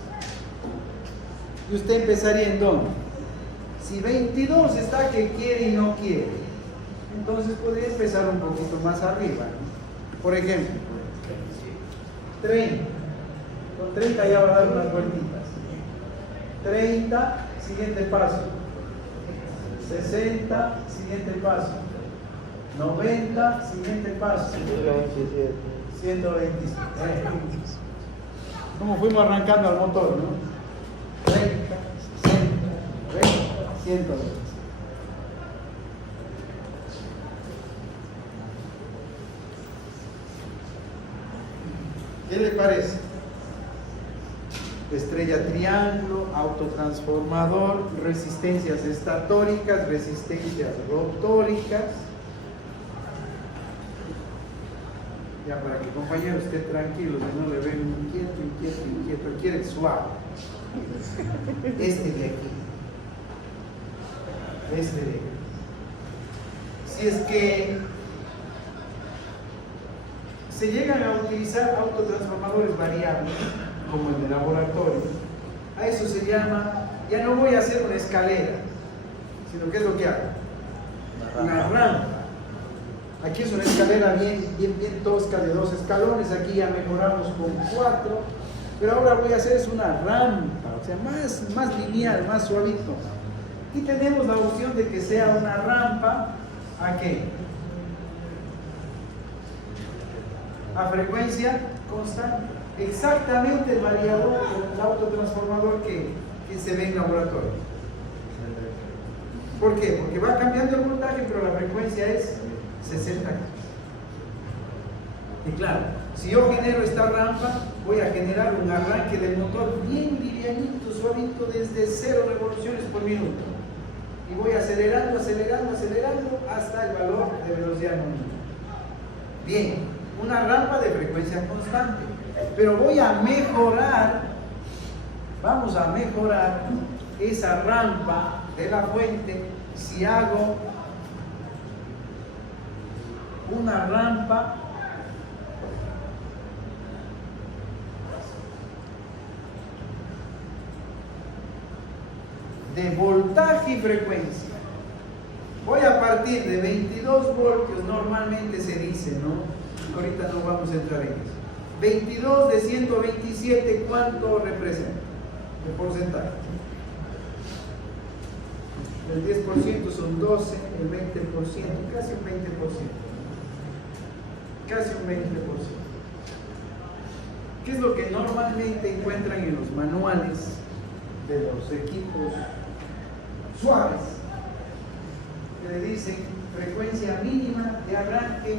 Y usted empezaría en dónde? Si 22 está que quiere y no quiere, entonces podría empezar un poquito más arriba, ¿no? Por ejemplo, 30. Con 30 ya va a dar unas vueltitas. 30, siguiente paso. 60, siguiente paso. 90, siguiente paso. 127. ¿Cómo fuimos arrancando al motor, no? 30, 60, 20, 120. ¿Qué le parece? Estrella triángulo, autotransformador, resistencias estatóricas, resistencias rotóricas. Ya para que el compañero esté tranquilo, que no le ven inquieto, quiere suave. Este de aquí. Este de aquí. Si es que se llegan a utilizar autotransformadores variables, como el de laboratorio, a eso se llama, ya no voy a hacer una escalera, sino que es lo que hago, una rampa. Aquí es una escalera bien tosca de 2 escalones, aquí ya mejoramos con 4, pero ahora voy a hacer es una rampa, o sea, más lineal, más suavito. Y tenemos la opción de que sea una rampa, ¿a qué? A frecuencia constante. Exactamente el variador, el autotransformador que se ve en laboratorio. ¿Por qué? Porque va cambiando el voltaje, pero la frecuencia es 60 Hz. Y claro, si yo genero esta rampa, voy a generar un arranque del motor bien livianito, suavito, desde 0 revoluciones por minuto. Y voy acelerando hasta el valor de velocidad nominal. Bien, una rampa de frecuencia constante. Pero voy a mejorar, vamos a mejorar esa rampa de la fuente si hago una rampa de voltaje y frecuencia. Voy a partir de 22 voltios, normalmente se dice, ¿no? Ahorita no vamos a entrar en eso. 22 de 127, ¿cuánto representa? El porcentaje. El 10% son 12, el 20%, casi un 20%. Casi un 20%. ¿Qué es lo que normalmente encuentran en los manuales de los equipos suaves? Que le dicen frecuencia mínima de arranque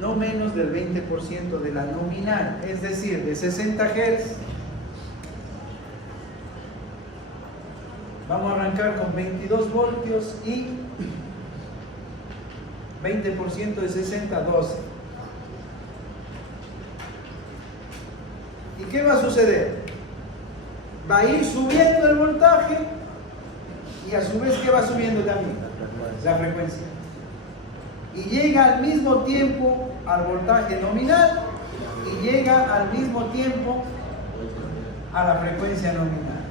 no menos del 20% de la nominal, es decir, de 60 Hz. Vamos a arrancar con 22 voltios y 20% de 60, 12. ¿Y qué va a suceder? Va a ir subiendo el voltaje y a su vez, ¿qué va subiendo también? La frecuencia. Y llega al mismo tiempo al voltaje nominal y llega al mismo tiempo a la frecuencia nominal.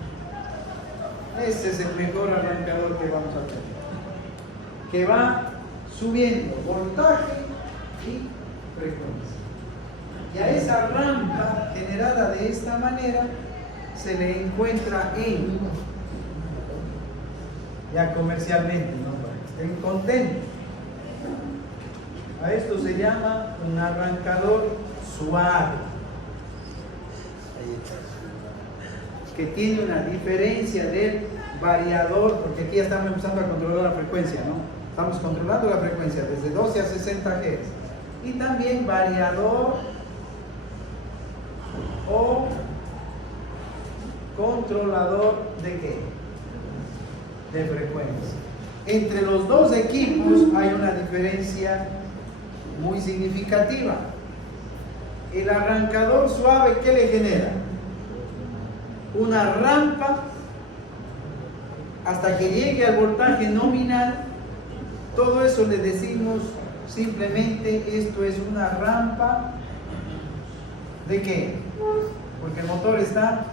Ese es el mejor arrancador que vamos a tener, que va subiendo voltaje y frecuencia. Y a esa rampa generada de esta manera se le encuentra en, ya comercialmente, ¿no? Para que estén contentos. A esto se llama un arrancador suave, que tiene una diferencia del variador, porque aquí ya estamos empezando a controlar la frecuencia, ¿no? Estamos controlando la frecuencia desde 12 a 60 Hz. Y también variador o controlador de ¿qué? De frecuencia. Entre los dos equipos hay una diferencia muy significativa. El arrancador suave, ¿qué le genera? Una rampa hasta que llegue al voltaje nominal. Todo eso le decimos simplemente, esto es una rampa ¿de qué? Porque el motor está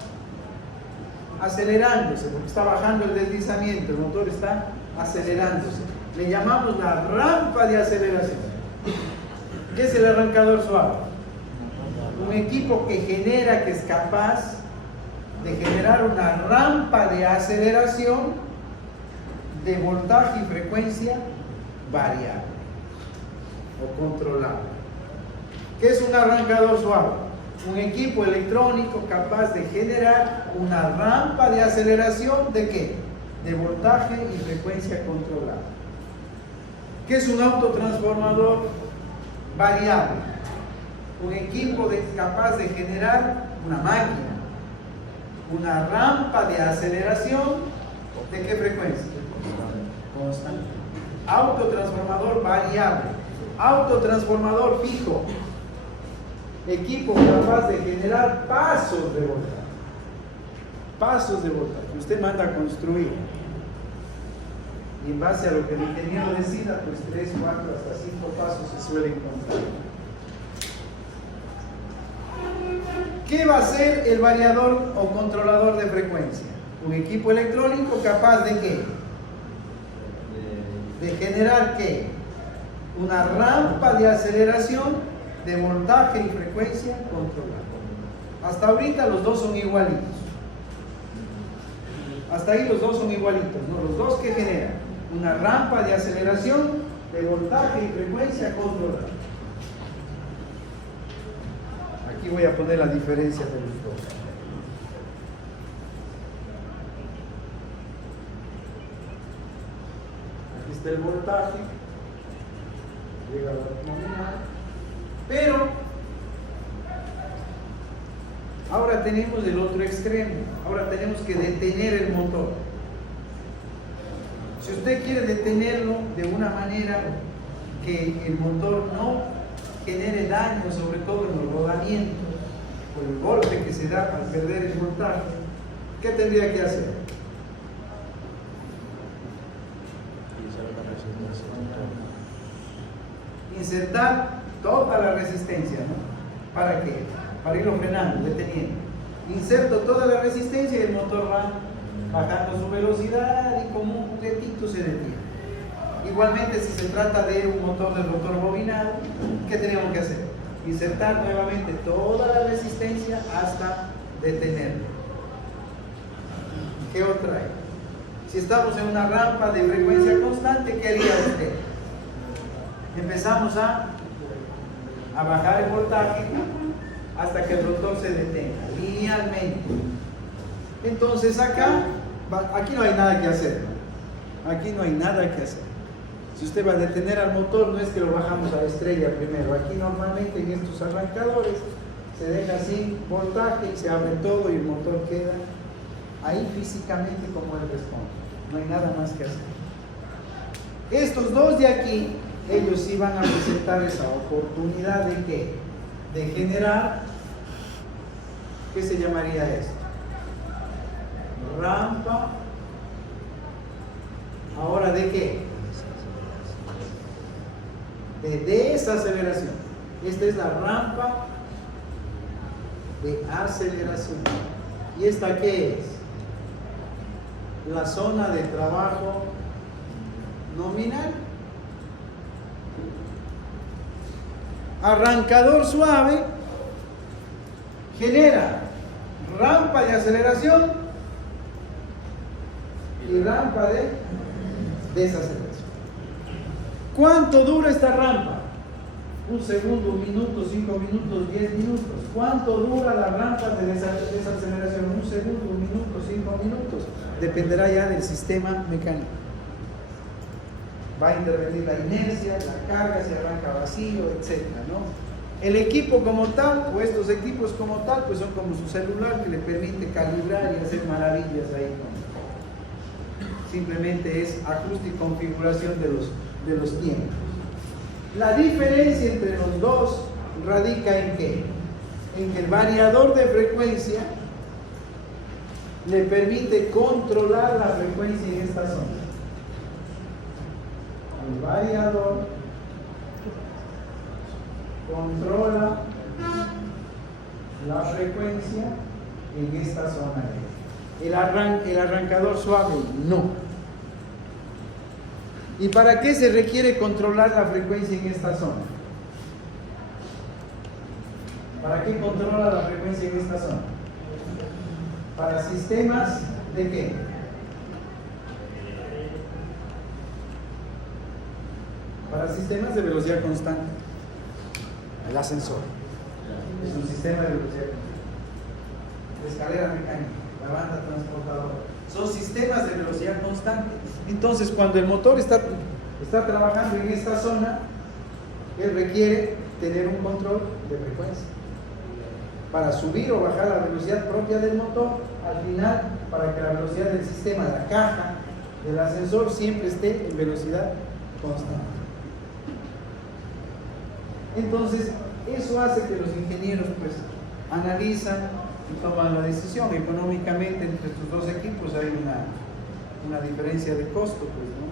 acelerándose, porque está bajando el deslizamiento, el motor está acelerándose. Le llamamos la rampa de aceleración. ¿Qué es el arrancador suave? Un equipo que genera, que es capaz de generar una rampa de aceleración de voltaje y frecuencia variable o controlable. ¿Qué es un arrancador suave? Un equipo electrónico capaz de generar una rampa de aceleración ¿de qué? De voltaje y frecuencia controlable. ¿Qué es un autotransformador variable? Un equipo capaz de generar una máquina, una rampa de aceleración ¿de qué frecuencia? Constante. Autotransformador variable. Autotransformador fijo. equipo capaz de generar pasos de voltaje. Pasos de voltaje. Usted manda a construir. Y en base a lo que el ingeniero decida, pues 3, 4, hasta 5 pasos se suelen encontrar. ¿Qué va a ser el variador o controlador de frecuencia? Un equipo electrónico capaz de ¿qué? De generar ¿qué? Una rampa de aceleración de voltaje y frecuencia controlada. Hasta ahorita los dos son igualitos. Hasta ahí los dos son igualitos, ¿no? Los dos que generan una rampa de aceleración de voltaje y frecuencia controlada. Aquí voy a poner la diferencia de los dos. Aquí está el voltaje, llega a la nominal, pero ahora tenemos el otro extremo. Ahora tenemos que detener el motor. Si usted quiere detenerlo de una manera que el motor no genere daño, sobre todo en los rodamientos, por el golpe que se da al perder el voltaje, ¿qué tendría que hacer? Insertar toda la resistencia, ¿no? ¿Para qué? Para irlo frenando, deteniendo. Inserto toda la resistencia y el motor va bajando su velocidad y como un juguetito se detiene. Igualmente, si se trata de un motor de rotor bobinado, ¿qué tenemos que hacer? Insertar nuevamente toda la resistencia hasta detenerlo. ¿Qué otra hay? Si estamos en una rampa de frecuencia constante, ¿qué haría usted? Empezamos a bajar el voltaje hasta que el rotor se detenga, linealmente. Entonces aquí no hay nada que hacer. Aquí no hay nada que hacer. Si usted va a detener al motor, no es que lo bajamos a la estrella primero. Aquí normalmente en estos arrancadores se deja sin voltaje y se abre todo y el motor queda ahí físicamente como él responde. No hay nada más que hacer. Estos dos de aquí, ellos sí van a presentar esa oportunidad de ¿qué? De generar, ¿qué se llamaría esto? Rampa. Ahora, ¿de qué? De desaceleración. Esta es la rampa de aceleración. ¿Y esta qué es? La zona de trabajo nominal. Arrancador suave genera rampa de aceleración y rampa de desaceleración. ¿Cuánto dura esta rampa? Un segundo, un minuto, 5 minutos, 10 minutos. ¿Cuánto dura la rampa de desaceleración? Un segundo, un minuto, 5 minutos. Dependerá ya del sistema mecánico. Va a intervenir la inercia, la carga, si arranca vacío, etc., ¿no? El equipo como tal, o estos equipos como tal, pues son como su celular que le permite calibrar y hacer maravillas ahí, ¿no? Simplemente es ajuste y configuración de los tiempos. La diferencia entre los dos radica en ¿qué? En que el variador de frecuencia le permite controlar la frecuencia en esta zona. El variador controla la frecuencia en esta zona. El arrancador suave no. ¿Y para qué se requiere controlar la frecuencia en esta zona? ¿Para qué controla la frecuencia en esta zona? Para sistemas ¿de qué? Para sistemas de velocidad constante. El ascensor es un sistema de velocidad constante. La escalera mecánica, la banda transportadora, son sistemas de velocidad constante. Entonces, cuando el motor está trabajando en esta zona, él requiere tener un control de frecuencia para subir o bajar la velocidad propia del motor. Al final, para que la velocidad del sistema, de la caja, del ascensor siempre esté en velocidad constante. Entonces, Eso hace que los ingenieros pues analizan y toman la decisión. Económicamente entre estos dos equipos hay una diferencia de costo, pues, ¿no?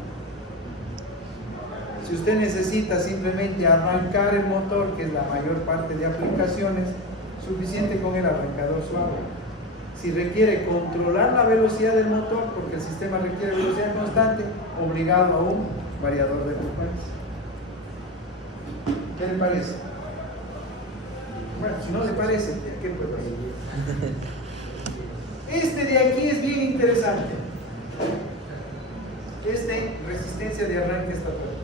Si usted necesita simplemente arrancar el motor, que es la mayor parte de aplicaciones, suficiente con el arrancador suave. Si requiere controlar la velocidad del motor, porque el sistema requiere velocidad constante, obligado a un variador de frecuencia. ¿Qué le parece? Bueno, si no le parece, ¿qué puede hacer? Este de aquí es bien interesante. Resistencia de arranque estator.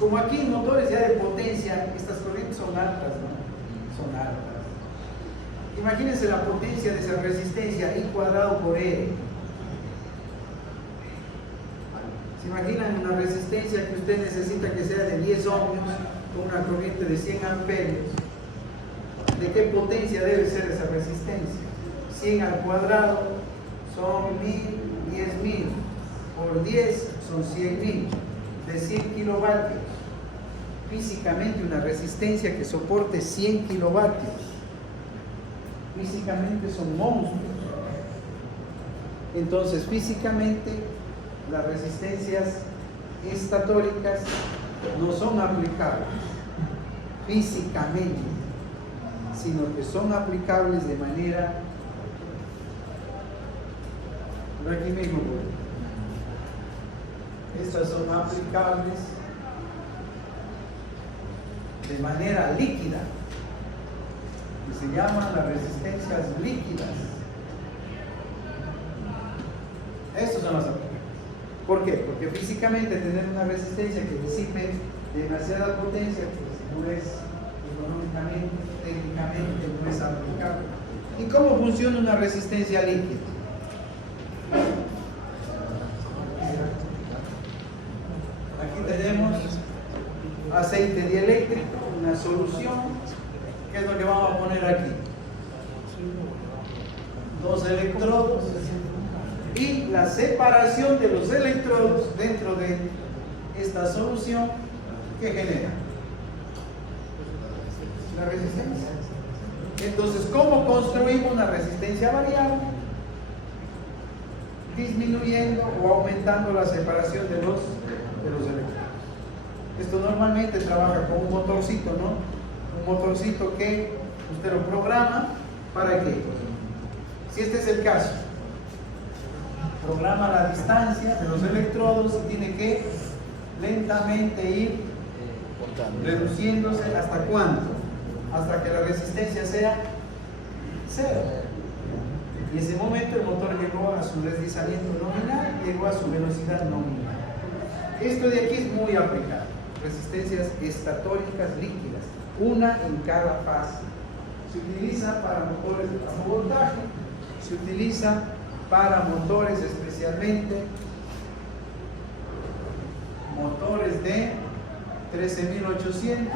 Como aquí en motores ya de potencia, estas corrientes son altas, ¿no? Son altas. Imagínense la potencia de esa resistencia, I cuadrado por R. ¿Se imaginan una resistencia que usted necesita que sea de 10 ohmios con una corriente de 100 amperios? ¿De qué potencia debe ser esa resistencia? 100 al cuadrado son 1000, 10.000. Por 10 son 100.000. De 100 kilovatios. Físicamente una resistencia que soporte 100 kilovatios. Físicamente son monstruos. Entonces, físicamente las resistencias estatóricas no son aplicables físicamente, sino que son aplicables de manera, por aquí mismo, estas son aplicables de manera líquida, que se llaman las resistencias líquidas. Estas son las aplicables. ¿Por qué? Porque físicamente tener una resistencia que disipe demasiada potencia, pues no es económicamente, técnicamente no es aplicable. ¿Y cómo funciona una resistencia líquida? Aquí tenemos aceite dieléctrico, una solución. ¿Qué es lo que vamos a poner aquí? Dos electrodos y la separación de los electrodos dentro de esta solución que genera la resistencia. Entonces, ¿cómo construimos una resistencia variable? Disminuyendo o aumentando la separación de los electrodos. Esto normalmente trabaja con un motorcito, ¿no? Un motorcito que usted lo programa para que, si este es el caso, programa la distancia de los electrodos y tiene que lentamente ir reduciéndose. ¿Hasta cuánto? Hasta que la resistencia sea 0. Y en ese momento el motor llegó a su deslizamiento nominal, llegó a su velocidad nominal. Esto de aquí es muy aplicado. Resistencias estatóricas líquidas, una en cada fase. Se utiliza para motores de bajo voltaje, se utiliza para motores especialmente motores de 13.800,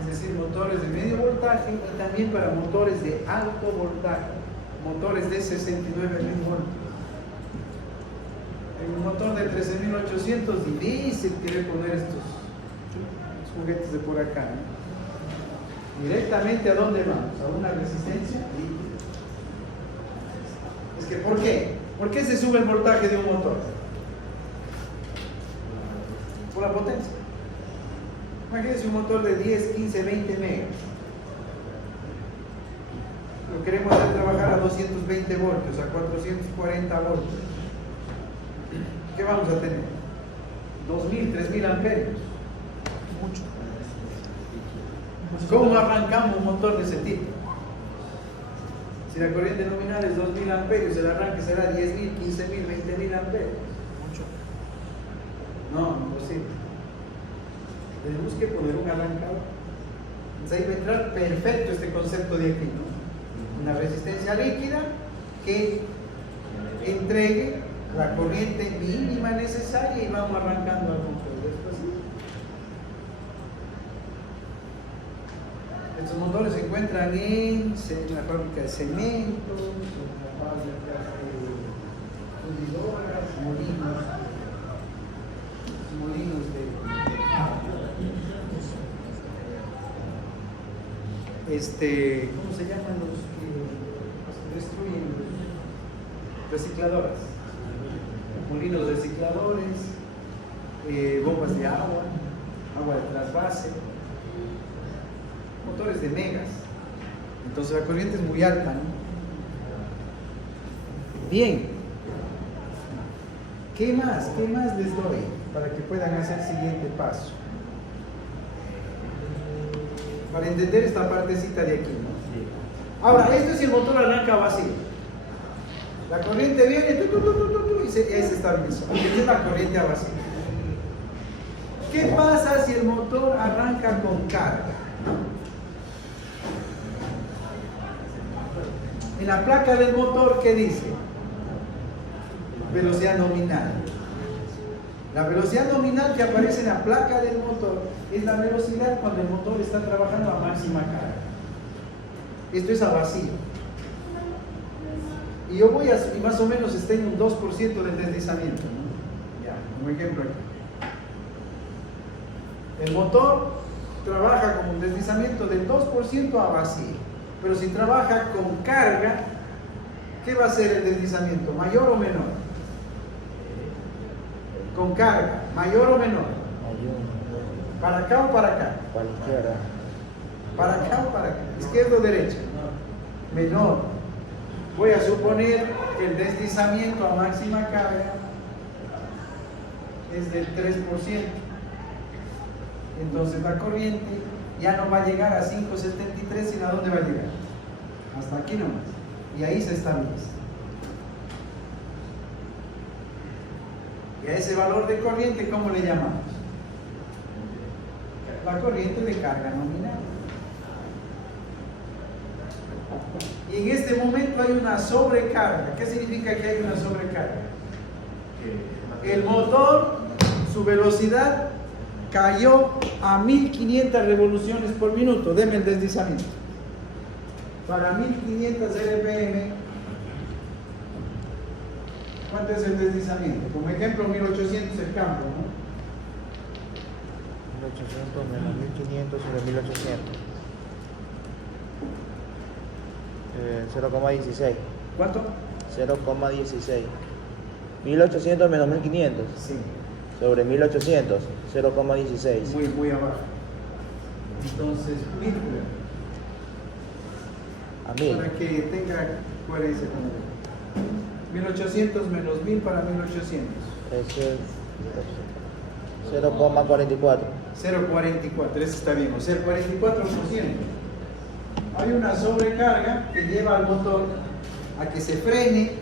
es decir, motores de medio voltaje, y también para motores de alto voltaje, motores de 69.000 voltios. En un motor de 13.800 difícil quiere poner estos juguetes de por acá, ¿no? Directamente ¿a dónde vamos? A una resistencia líquida. Es que ¿por qué? ¿Por qué se sube el voltaje de un motor? Por la potencia. Imagínense un motor de 10, 15, 20 megas. Lo queremos hacer trabajar a 220 voltios, a 440 voltios. ¿Qué vamos a tener? 2.000, 3.000 amperios. Mucho. ¿Cómo arrancamos un motor de ese tipo? Si la corriente nominal es 2.000 amperios, el arranque será 10.000, 15.000, 20.000 amperios. Mucho. No, imposible. Tenemos que poner un arrancador. Entonces ahí va a entrar perfecto este concepto de aquí, ¿no? Una resistencia líquida que entregue la corriente mínima necesaria y vamos arrancando al motor despacito. Estos motores se encuentran en la fábrica de cementos, en la fábrica de fundidoras, molinos de ¿cómo se llaman los que destruyen? Recicladoras, molinos recicladores, bombas de agua, agua de trasvase, motores de megas. Entonces la corriente es muy alta, ¿no? Bien. ¿Qué más? ¿Qué más les doy para que puedan hacer el siguiente paso? Para entender esta partecita de aquí, ¿no? Ahora, esto es si el motor arranca vacío. La corriente viene y se estabiliza. Esta es la corriente a vacío. ¿Qué pasa si el motor arranca con carga? En la placa del motor, ¿qué dice? Velocidad nominal. La velocidad nominal que aparece en la placa del motor es la velocidad cuando el motor está trabajando a máxima carga. Esto es a vacío. Y yo voy a, y más o menos está en un 2% del deslizamiento, ¿no? Ya, como ejemplo aquí. El motor trabaja con un deslizamiento del 2% a vacío. Pero si trabaja con carga, ¿qué va a ser el deslizamiento? ¿Mayor o menor? Con carga, ¿mayor o menor? ¿Para acá o para acá? Para la izquierda. ¿Para acá o para acá? ¿Izquierda o derecha? Menor. Voy a suponer que el deslizamiento a máxima carga es del 3%. Entonces la corriente ya no va a llegar a 5,73, sino ¿a dónde va a llegar? Hasta aquí nomás. Y ahí se estabiliza. Y a ese valor de corriente, ¿cómo le llamamos? La corriente de carga nominal. Y en este momento hay una sobrecarga. ¿Qué significa que hay una sobrecarga? El motor, su velocidad cayó a 1500 revoluciones por minuto. Deme el deslizamiento. Para 1500 RPM, ¿cuánto es el deslizamiento? Como ejemplo, 1800 el cambio, ¿no? 1800 menos 1500 sobre 1800. 0,16. ¿Cuánto? 0,16. 1800 menos 1500 Sí, sobre 1800. 0,16. muy abajo. Entonces, 1000. A 1000. Para que tenga coherencia con él. 1800 menos 1000 para 1800. Eso es 0,44. 0,44, eso está bien, o 0,44%. Hay una sobrecarga que lleva al motor a que se frene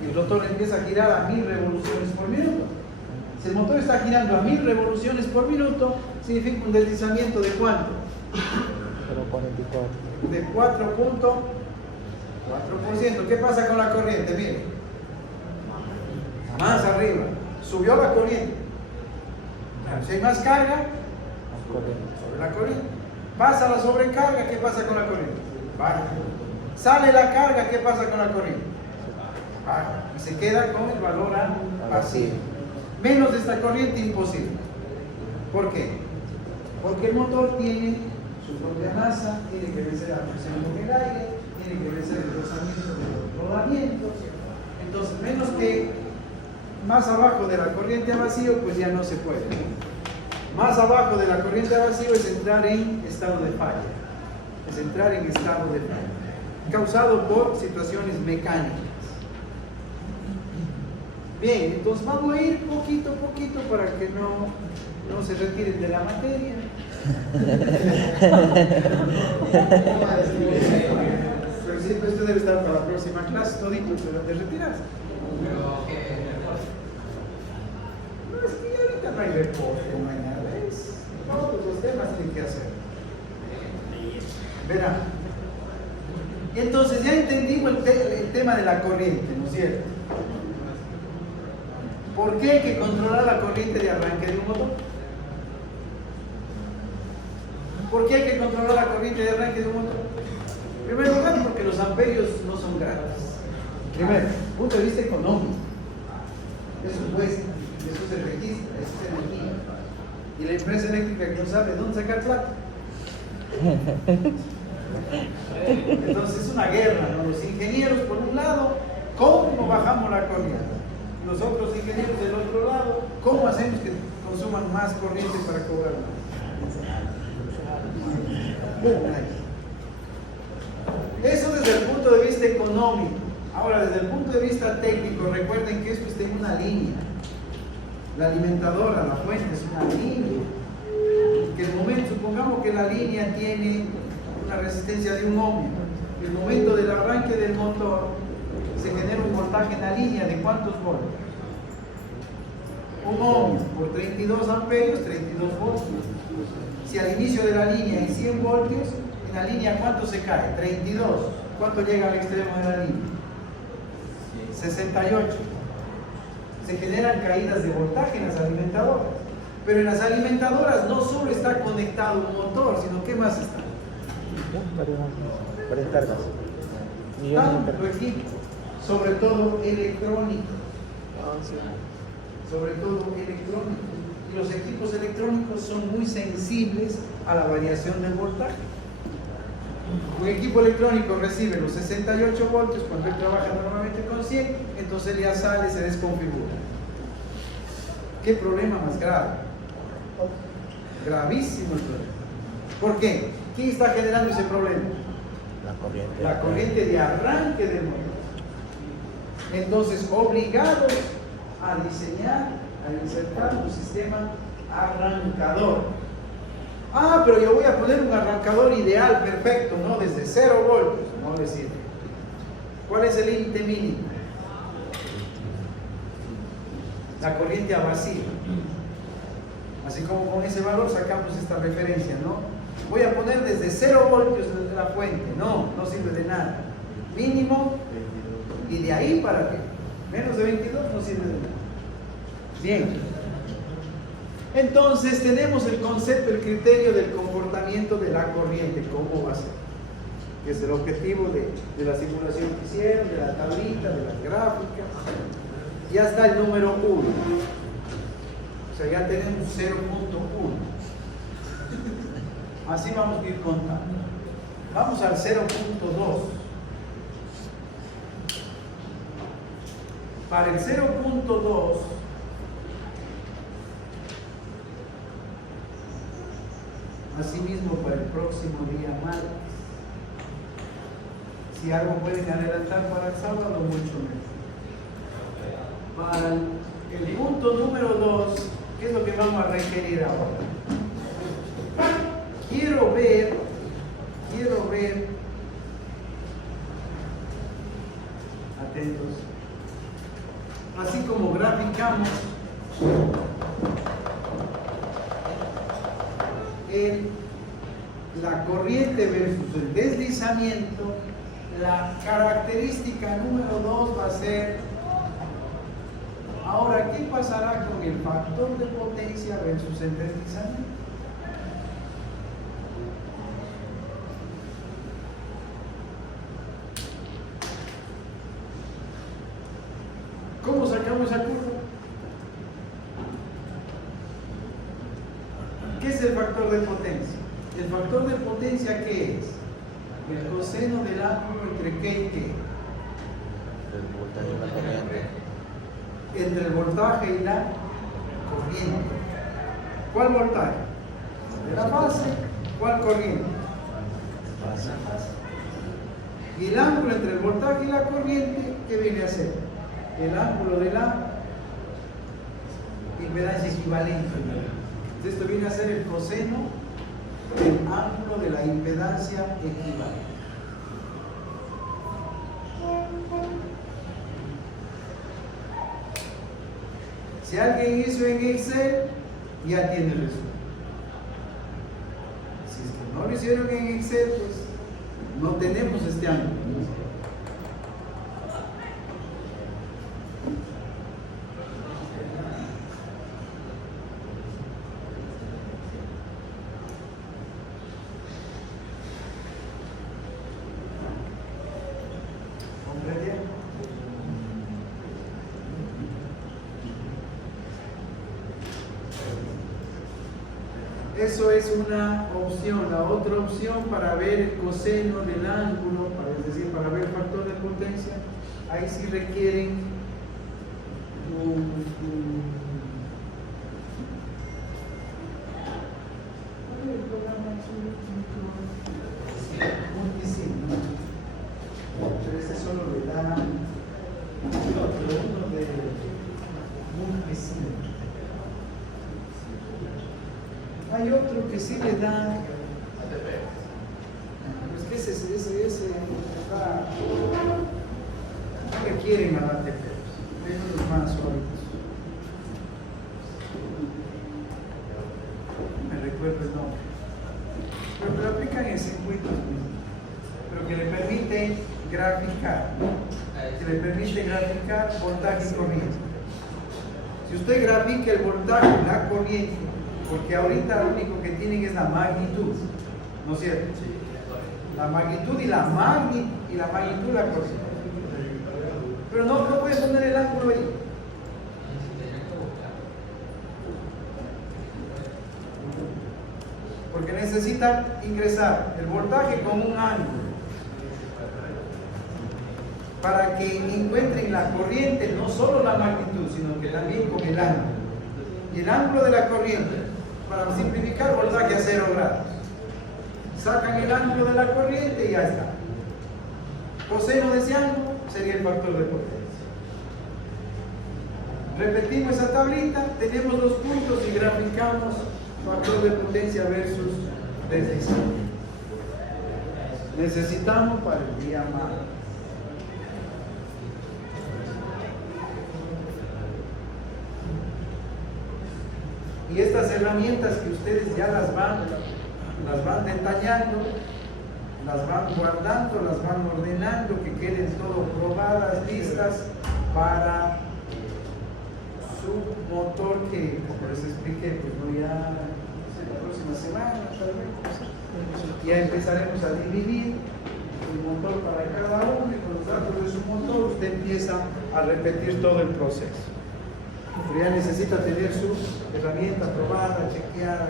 y el motor empieza a girar a 1000 revoluciones por minuto. Si el motor está girando a 1000 revoluciones por minuto, significa un deslizamiento de ¿cuánto? 0,44. De 4,4%. ¿Qué pasa con la corriente? Miren, más arriba, subió la corriente. Si hay más carga, sobre la corriente. Pasa la sobrecarga, ¿qué pasa con la corriente? Baja. Sale la carga, ¿qué pasa con la corriente? Baja. Y se queda con el valor a vacío. Menos de esta corriente, imposible. ¿Por qué? Porque el motor tiene su propia masa, tiene que vencer la presión con el aire, tiene que vencer el rozamiento de los rodamientos. Entonces, menos que más abajo de la corriente a vacío, pues ya no se puede. Más abajo de la corriente a vacío es entrar en estado de falla. Es entrar en estado de falla. Causado por situaciones mecánicas. Bien, entonces vamos a ir poquito a poquito para que no se retiren de la materia. Esto debe estar para la próxima clase, todito, pero de retirarse. No, es que ahorita no hay reporte, no hay nada. Todos los temas tienen que hacer. Verán. Entonces ya entendimos el tema de la corriente, ¿no es cierto? ¿Por qué hay que controlar la corriente de arranque de un motor? ¿Por qué hay que controlar la corriente de arranque de un motor? En primer lugar, porque los amperios no son gratis. Primero, punto de vista económico. Eso cuesta, eso se registra, eso es energía. Y la empresa eléctrica que no sabe dónde sacar plata. Entonces es una guerra, ¿no? Los ingenieros por un lado, ¿cómo bajamos la corriente? Los otros ingenieros del otro lado, ¿cómo hacemos que consuman más corriente para cobrar más? Eso desde el punto de vista económico. Ahora, desde el punto de vista técnico, recuerden que esto está en una línea. La alimentadora, la fuente, es una línea. Que el momento, supongamos que la línea tiene una resistencia de 1 ohmio. El momento del arranque del motor se genera un voltaje en la línea de ¿cuántos voltios? 1 ohmio por 32 amperios, 32 voltios. Si al inicio de la línea hay 100 voltios, en la línea ¿cuánto se cae? 32. ¿Cuánto llega al extremo de la línea? 68. Se generan caídas de voltaje en las alimentadoras. Pero en las alimentadoras no solo está conectado un motor, sino ¿qué más está? Varias cargas. Tanto equipo, sobre todo electrónico. Sobre todo electrónico. Y los equipos electrónicos son muy sensibles a la variación del voltaje. Un equipo electrónico recibe los 68 voltios cuando él trabaja normalmente con 100, entonces ya sale, se desconfigura. ¿Qué problema más grave? Gravísimo el problema. ¿Por qué? ¿Quién está generando ese problema? La corriente de arranque del motor. Entonces, obligados a diseñar, a insertar un sistema arrancador. Ah, pero yo voy a poner un arrancador ideal, perfecto, ¿no? Desde 0 voltios, no le sirve. ¿Cuál es el límite mínimo? La corriente a vacío. Así como con ese valor sacamos esta referencia, ¿no? Voy a poner desde 0 voltios desde la fuente. No, no sirve de nada. Mínimo, y de ahí para qué. Menos de 22 no sirve de nada. Bien. Entonces tenemos el concepto, el criterio del comportamiento de la corriente, cómo va a ser. Que es el objetivo de la simulación que hicieron, de la tablita, de las gráficas. Ya está el número 1. O sea, ya tenemos 0.1. Así vamos a ir contando. Vamos al 0.2. Para el 0.2, asimismo para el próximo día martes. Si algo pueden adelantar para el sábado, mucho mejor. Para el punto número 2, ¿qué es lo que vamos a requerir ahora? Quiero ver, atentos, así como graficamos la corriente versus el deslizamiento, la característica número 2 va a ser, ahora, ¿qué pasará con el factor de potencia versus el deslizamiento? ¿Cómo sacamos esa curva? ¿Qué es el factor de potencia? ¿El factor de potencia qué es? El coseno del ángulo entre qué y qué. Entre el voltaje y la corriente. ¿Cuál voltaje? De la base. ¿Cuál corriente? Y el ángulo entre el voltaje y la corriente, ¿qué viene a ser? El ángulo de la impedancia equivalente. Esto viene a ser el coseno del ángulo de la impedancia equivalente. Si alguien hizo en Excel, ya tiene el resultado. Si es que no lo hicieron en Excel, pues no tenemos este ángulo. Eso es una opción. La otra opción para ver el coseno del ángulo, es decir, para ver el factor de potencia, ahí sí requieren multisigno. Pero este solo le da uno de multisigno. Hay otro que sí le da. Es que ese no requieren a la ATP. Es uno de los más suaves. Me recuerdo el nombre. Pero que lo aplican en circuitos mismos. Pero que le permite graficar. Que le permite graficar voltaje y corriente. Si usted grafica el voltaje y la corriente, porque ahorita lo único que tienen es la magnitud, ¿no es cierto? La magnitud y la magnitud la corriente. Pero no puedes poner el ángulo ahí. Porque necesitan ingresar el voltaje con un ángulo para que encuentren la corriente, no solo la magnitud, sino que también con el ángulo. Y el ángulo de la corriente, para simplificar, voltaje a 0 grados. Sacan el ángulo de la corriente y ya está. Coseno de ese ángulo sería el factor de potencia. Repetimos esa tablita, tenemos los puntos y graficamos factor de potencia versus deslizamiento. Necesitamos para el día más. Y estas herramientas que ustedes ya las van detallando, las van guardando, las van ordenando, que queden todo probadas, listas para su motor, que como les expliqué, pues no ya la próxima semana tal vez. Ya empezaremos a dividir el motor para cada uno, y con los datos de su motor usted empieza a repetir todo el proceso. Pero ya necesita tener su herramienta probada, chequeada,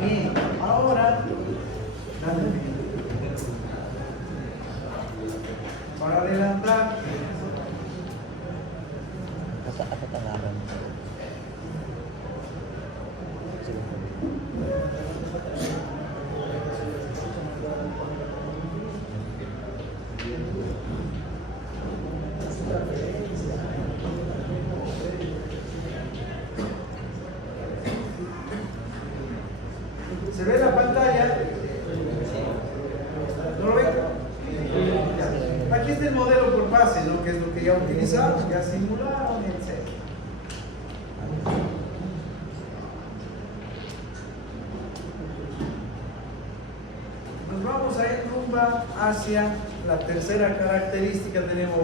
bien. Ahora para adelantar, ¿se ve la pantalla? ¿No lo ven? Aquí está el modelo por fase, ¿no? Que es lo que ya utilizaron, ya simularon, etc. Nos vamos a ir rumba hacia la tercera característica. Tenemos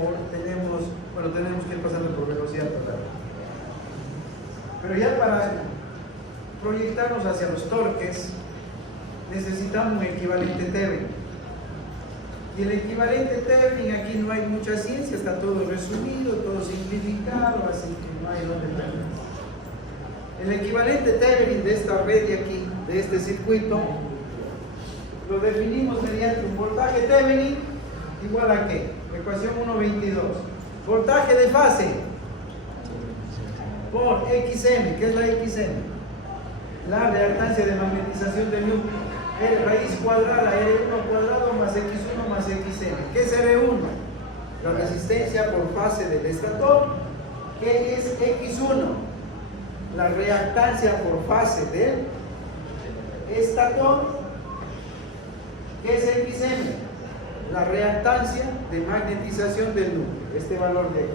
que ir pasando por velocidad total. Pero ya para proyectarnos hacia los torques, necesitamos un equivalente Thevenin. Y el equivalente Thevenin, aquí no hay mucha ciencia, está todo resumido, todo simplificado, así que no hay donde perder. El equivalente Thevenin de esta red de aquí, de este circuito, lo definimos mediante un voltaje Thevenin igual a ¿qué? Ecuación 1.22. Voltaje de fase por XM. ¿Qué es la XM? La reactancia de magnetización del núcleo. R raíz cuadrada, R1 cuadrado más X1 más XM. ¿Qué es R1? La resistencia por fase del estator. ¿Qué es X1? La reactancia por fase del estator. ¿Qué es XM? La reactancia de magnetización del núcleo. Este valor de X.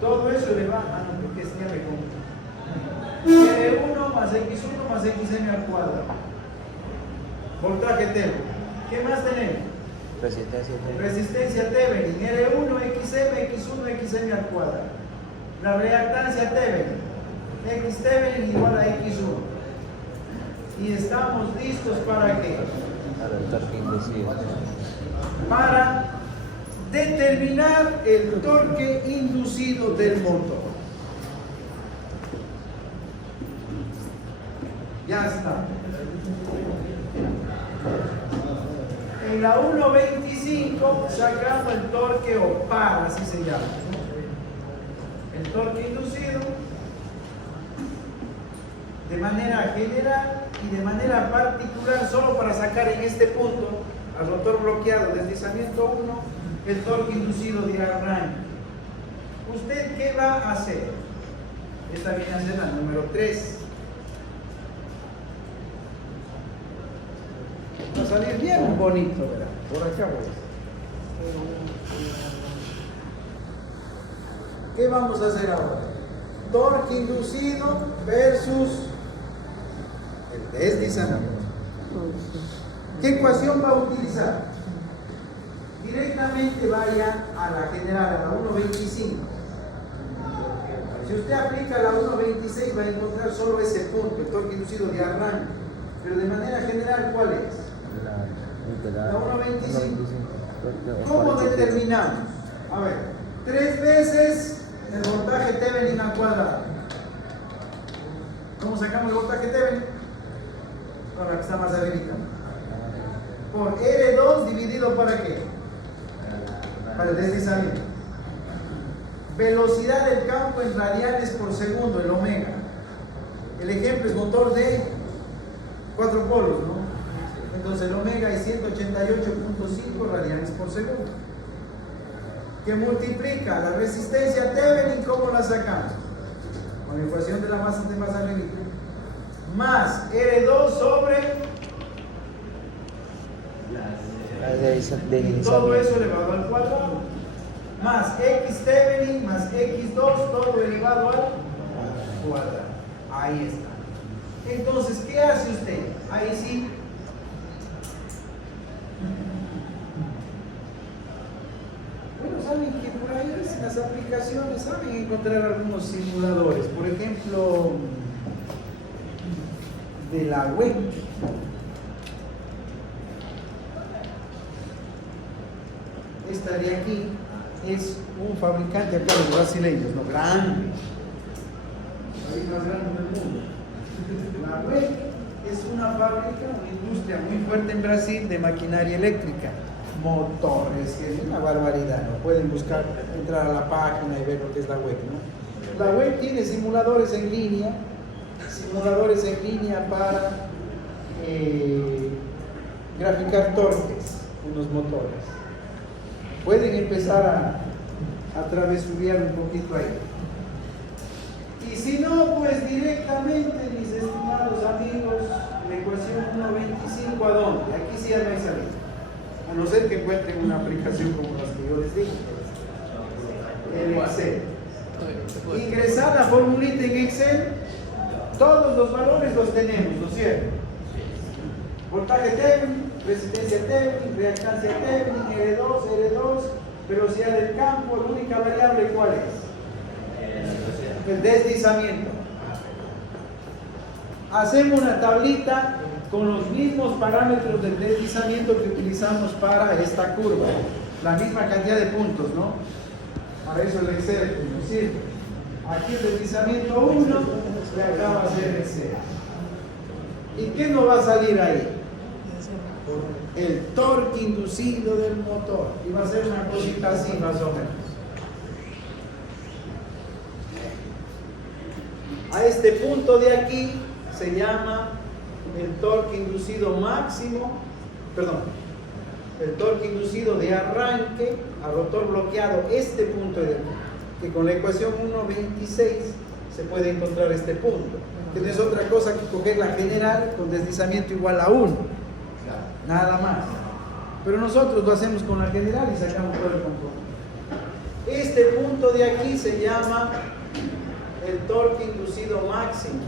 Todo eso le va a no, porque es ya me compro. R1 más X1 más XM al cuadrado. Voltaje Thevenin. ¿Qué más tenemos? Resistencia Thevenin. R1 XM, X1 XM al cuadrado. La reactancia Thevenin. X Thevenin igual a X1. Y estamos listos para ¿qué? Para determinar el torque inducido del motor. Ya está. En la 1.25 sacamos el torque o par, así se llama. El torque inducido de manera general y de manera particular, solo para sacar en este punto al rotor bloqueado, deslizamiento 1, el torque inducido de arranque. ¿Usted qué va a hacer? Esta viene a ser la número 3. Va a salir bien bonito, ¿verdad? Por acá voy. ¿Qué vamos a hacer ahora? Torque inducido versus el deslizamiento. ¿Qué ecuación va a utilizar? Directamente vaya a la general, a la 1.25. Si usted aplica la 1.26 va a encontrar solo ese punto, el torque inducido de arranque. Pero de manera general, ¿cuál es? La 1.25. ¿Cómo determinamos? A ver, 3 veces el voltaje Thevenin al cuadrado. ¿Cómo sacamos el voltaje Thevenin? Ahora que está más arribita. Por R2 dividido ¿para qué? Para el deslizamiento. Velocidad del campo en radianes por segundo, el omega. El ejemplo es motor de 4 polos, ¿no? Entonces el omega es 188.5 radianes por segundo. Que multiplica la resistencia Thevenin, ¿cómo la sacamos? Con la ecuación de la masa de más arriba. Más R2 sobre y todo eso elevado al cuadrado. Más X Thevenin más X2, todo elevado al cuadrado. Ahí está. Entonces, ¿qué hace usted? Ahí sí. Bueno, saben que por ahí en las aplicaciones saben encontrar algunos simuladores. Por ejemplo, de la web. Esta de aquí es un fabricante acá de brasileños, no grande, el más grande del mundo. La web es una fábrica, una industria muy fuerte en Brasil de maquinaria eléctrica, motores, que es una barbaridad, ¿no? Pueden buscar, entrar a la página y ver lo que es la web, ¿no? La web tiene simuladores en línea para graficar torques, unos motores. Pueden empezar a travesurear un poquito ahí. Y si no, pues directamente, mis estimados amigos, la ecuación 1.25, ¿a dónde? Aquí sí ya no hay salida. A no ser que encuentren una aplicación como las que yo les dije. El Excel. Ingresar la formulita en Excel, todos los valores los tenemos, ¿no es cierto? Voltaje Thevenin, resistencia Thevenin, reactancia Thevenin, R2, velocidad del campo. La única variable, ¿cuál es? El deslizamiento. Hacemos una tablita con los mismos parámetros del deslizamiento que utilizamos para esta curva, la misma cantidad de puntos, ¿no? Para eso el Excel nos sirve. Aquí el deslizamiento 1, y acá va a ser el 0. ¿Y qué nos va a salir ahí? El torque inducido del motor. Y va a ser una cosita así más o menos. A este punto de aquí se llama el torque inducido máximo, el torque inducido de arranque a rotor bloqueado, este punto de aquí, que con la ecuación 1.26 se puede encontrar este punto. Que no es otra cosa que coger la general con deslizamiento igual a 1, nada más. Pero nosotros lo hacemos con la general y sacamos todo el control. Este punto de aquí se llama el torque inducido máximo,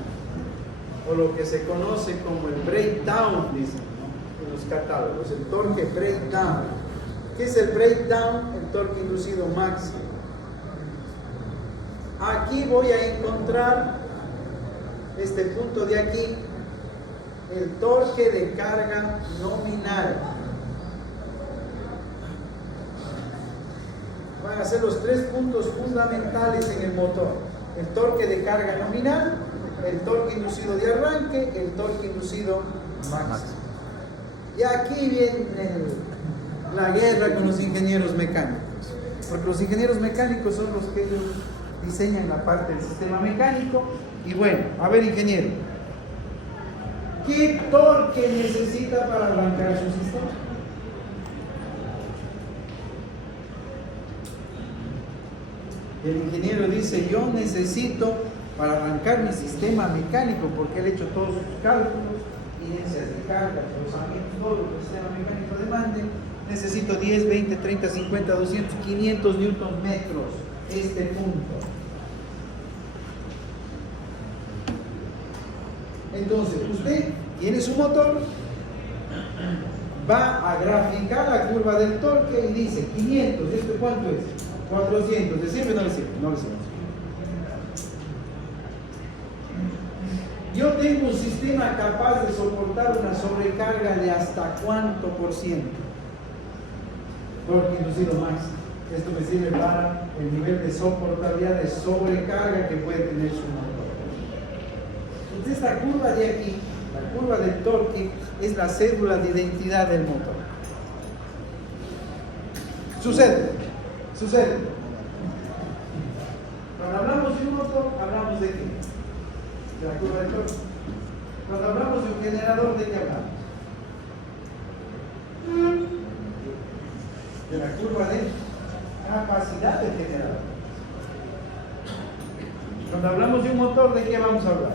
o lo que se conoce como el breakdown, dicen, ¿no? En los catálogos, el torque breakdown. ¿Qué es el breakdown? El torque inducido máximo. Aquí voy a encontrar este punto de aquí, el torque de carga nominal. Van a ser los 3 puntos fundamentales en el motor: el torque de carga nominal, el torque inducido de arranque, el torque inducido máximo. Y aquí viene la guerra con los ingenieros mecánicos, porque los ingenieros mecánicos son los que ellos diseñan la parte del sistema mecánico. Y bueno, a ver, ingeniero, ¿qué torque necesita para arrancar su sistema? El ingeniero dice, yo necesito para arrancar mi sistema mecánico, porque él ha hecho todos sus cálculos, inercias de carga, rozamientos, todo lo que el sistema mecánico demande, necesito 10, 20, 30, 50, 200, 500 newton metros, este punto. Entonces, usted tiene su motor, va a graficar la curva del torque y dice 500, ¿esto cuánto es? 400, ¿le sirve o no le sirve? No le sirve. Yo tengo un sistema capaz de soportar una sobrecarga de hasta cuánto por ciento. Torque inducido máximo. Esto me sirve para el nivel de soportabilidad de sobrecarga que puede tener su motor. Entonces esta curva de aquí, la curva del torque, es la cédula de identidad del motor. Sucede. Cuando hablamos de un motor, hablamos de qué? De la curva del torque. Cuando hablamos de un generador, ¿de qué hablamos? De la curva de capacidad del generador. Cuando hablamos de un motor, ¿de qué vamos a hablar?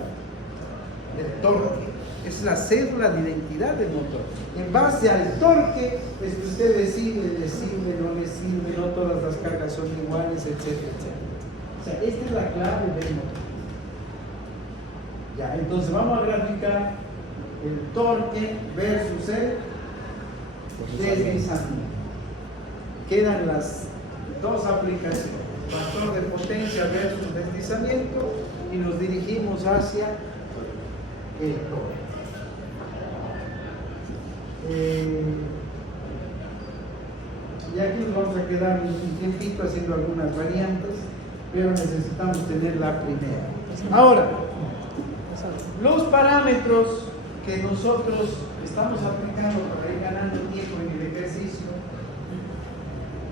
Del torque. Es la cédula de identidad del motor. En base al torque es que usted decide, le sirve, no le sirve, no todas las cargas son iguales, etcétera, etcétera. O sea, esta es la clave del motor. Ya, entonces vamos a graficar el torque versus el deslizamiento. Quedan las dos aplicaciones, factor de potencia versus deslizamiento, y nos dirigimos hacia el torque. Y aquí nos vamos a quedar un tiempito haciendo algunas variantes, pero necesitamos tener la primera. Ahora, los parámetros que nosotros estamos aplicando para ir ganando tiempo en el ejercicio,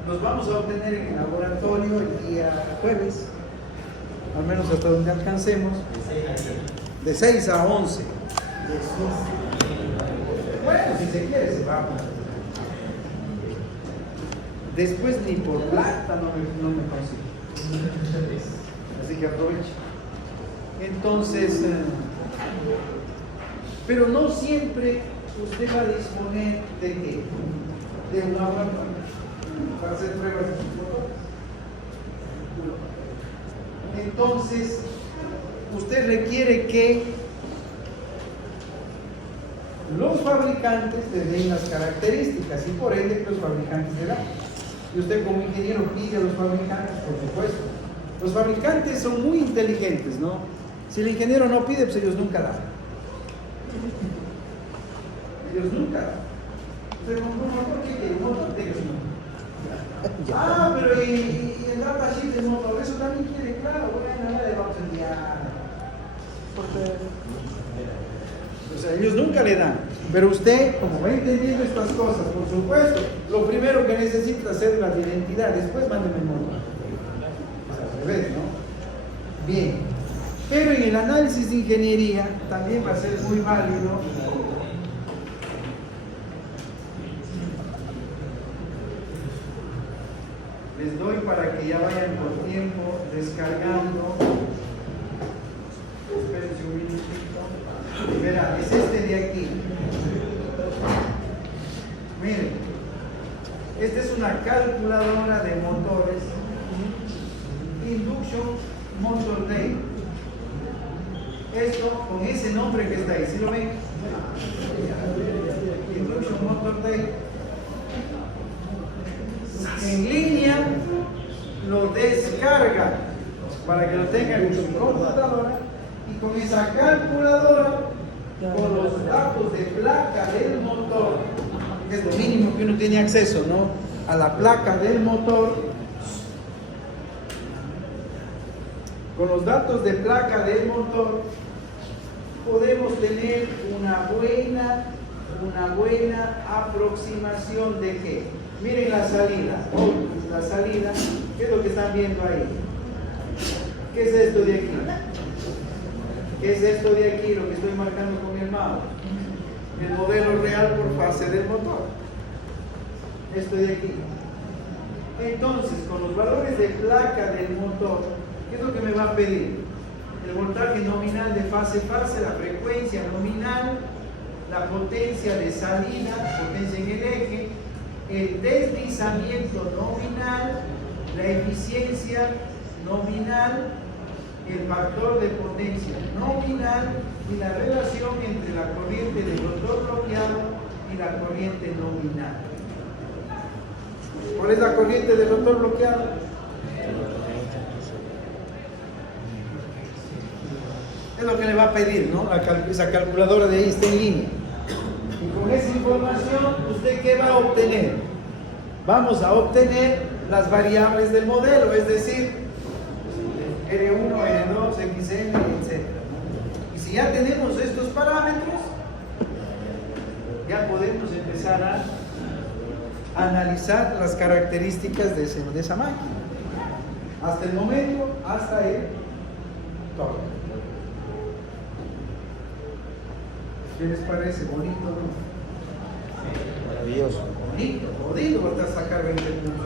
los vamos a obtener en el laboratorio el día jueves, al menos hasta donde alcancemos, de 6 a 11. Bueno, si se quiere, se va. Después ni por plata no me consigo. Así que aproveche. Entonces, pero no siempre usted va a disponer de qué? De un laboratorio para hacer pruebas de sus motores. Entonces, usted requiere que los fabricantes le den las características y por ende los fabricantes le dan. Y usted como ingeniero pide a los fabricantes, por supuesto. Los fabricantes son muy inteligentes, ¿no? Si el ingeniero no pide, pues ellos nunca dan. Ellos nunca dan. Usted compró un motor, ¿qué quiere? Un motor de ellos no. Ah, pero y el datasheet del motor, eso también quiere, claro, bueno, le vamos a enviar. O sea, ellos nunca le dan. Pero usted, como va entendiendo estas cosas, por supuesto, lo primero que necesita hacer es la identidad, después mándeme el motor. O sea, al revés, ¿no? Bien. Pero en el análisis de ingeniería también va a ser muy válido les doy para que ya vayan por tiempo descargando. Espérense un minutito. Verá, es este de aquí. Miren, esta es una calculadora de motores. Induction Motor Day. Esto con ese nombre que está ahí, ¿sí lo ven? Induction Motor Day. En línea lo descarga para que lo tengan en su computadora y con esa calculadora, con los datos de placa del motor, que es lo mínimo que uno tiene acceso, ¿no? A la placa del motor, con los datos de placa del motor, podemos tener una buena aproximación de qué. Miren la salida. La salida, ¿qué es lo que están viendo ahí? ¿Qué es esto de aquí? ¿Qué es esto de aquí? Lo que estoy marcando con el mouse. El modelo real por fase del motor. Esto de aquí. Entonces, con los valores de placa del motor, ¿qué es lo que me va a pedir? El voltaje nominal de fase-fase, la frecuencia nominal, la potencia de salida, potencia en el eje, el deslizamiento nominal, la eficiencia nominal, el factor de potencia nominal y la relación entre la corriente del rotor bloqueado y la corriente nominal. ¿Cuál es la corriente del rotor bloqueado? Es lo que le va a pedir, ¿no? Esa calculadora de ahí está en línea. Y con esa información, ¿usted qué va a obtener? Vamos a obtener las variables del modelo, es decir, R1, R2, XN, etc. Y si ya tenemos estos parámetros, ya podemos empezar a analizar las características de esa máquina. Hasta el momento, hasta ahí, todo. ¿Qué les parece? Bonito, ¿no? Maravilloso. Bonito, jodido, hasta sacar 20 puntos.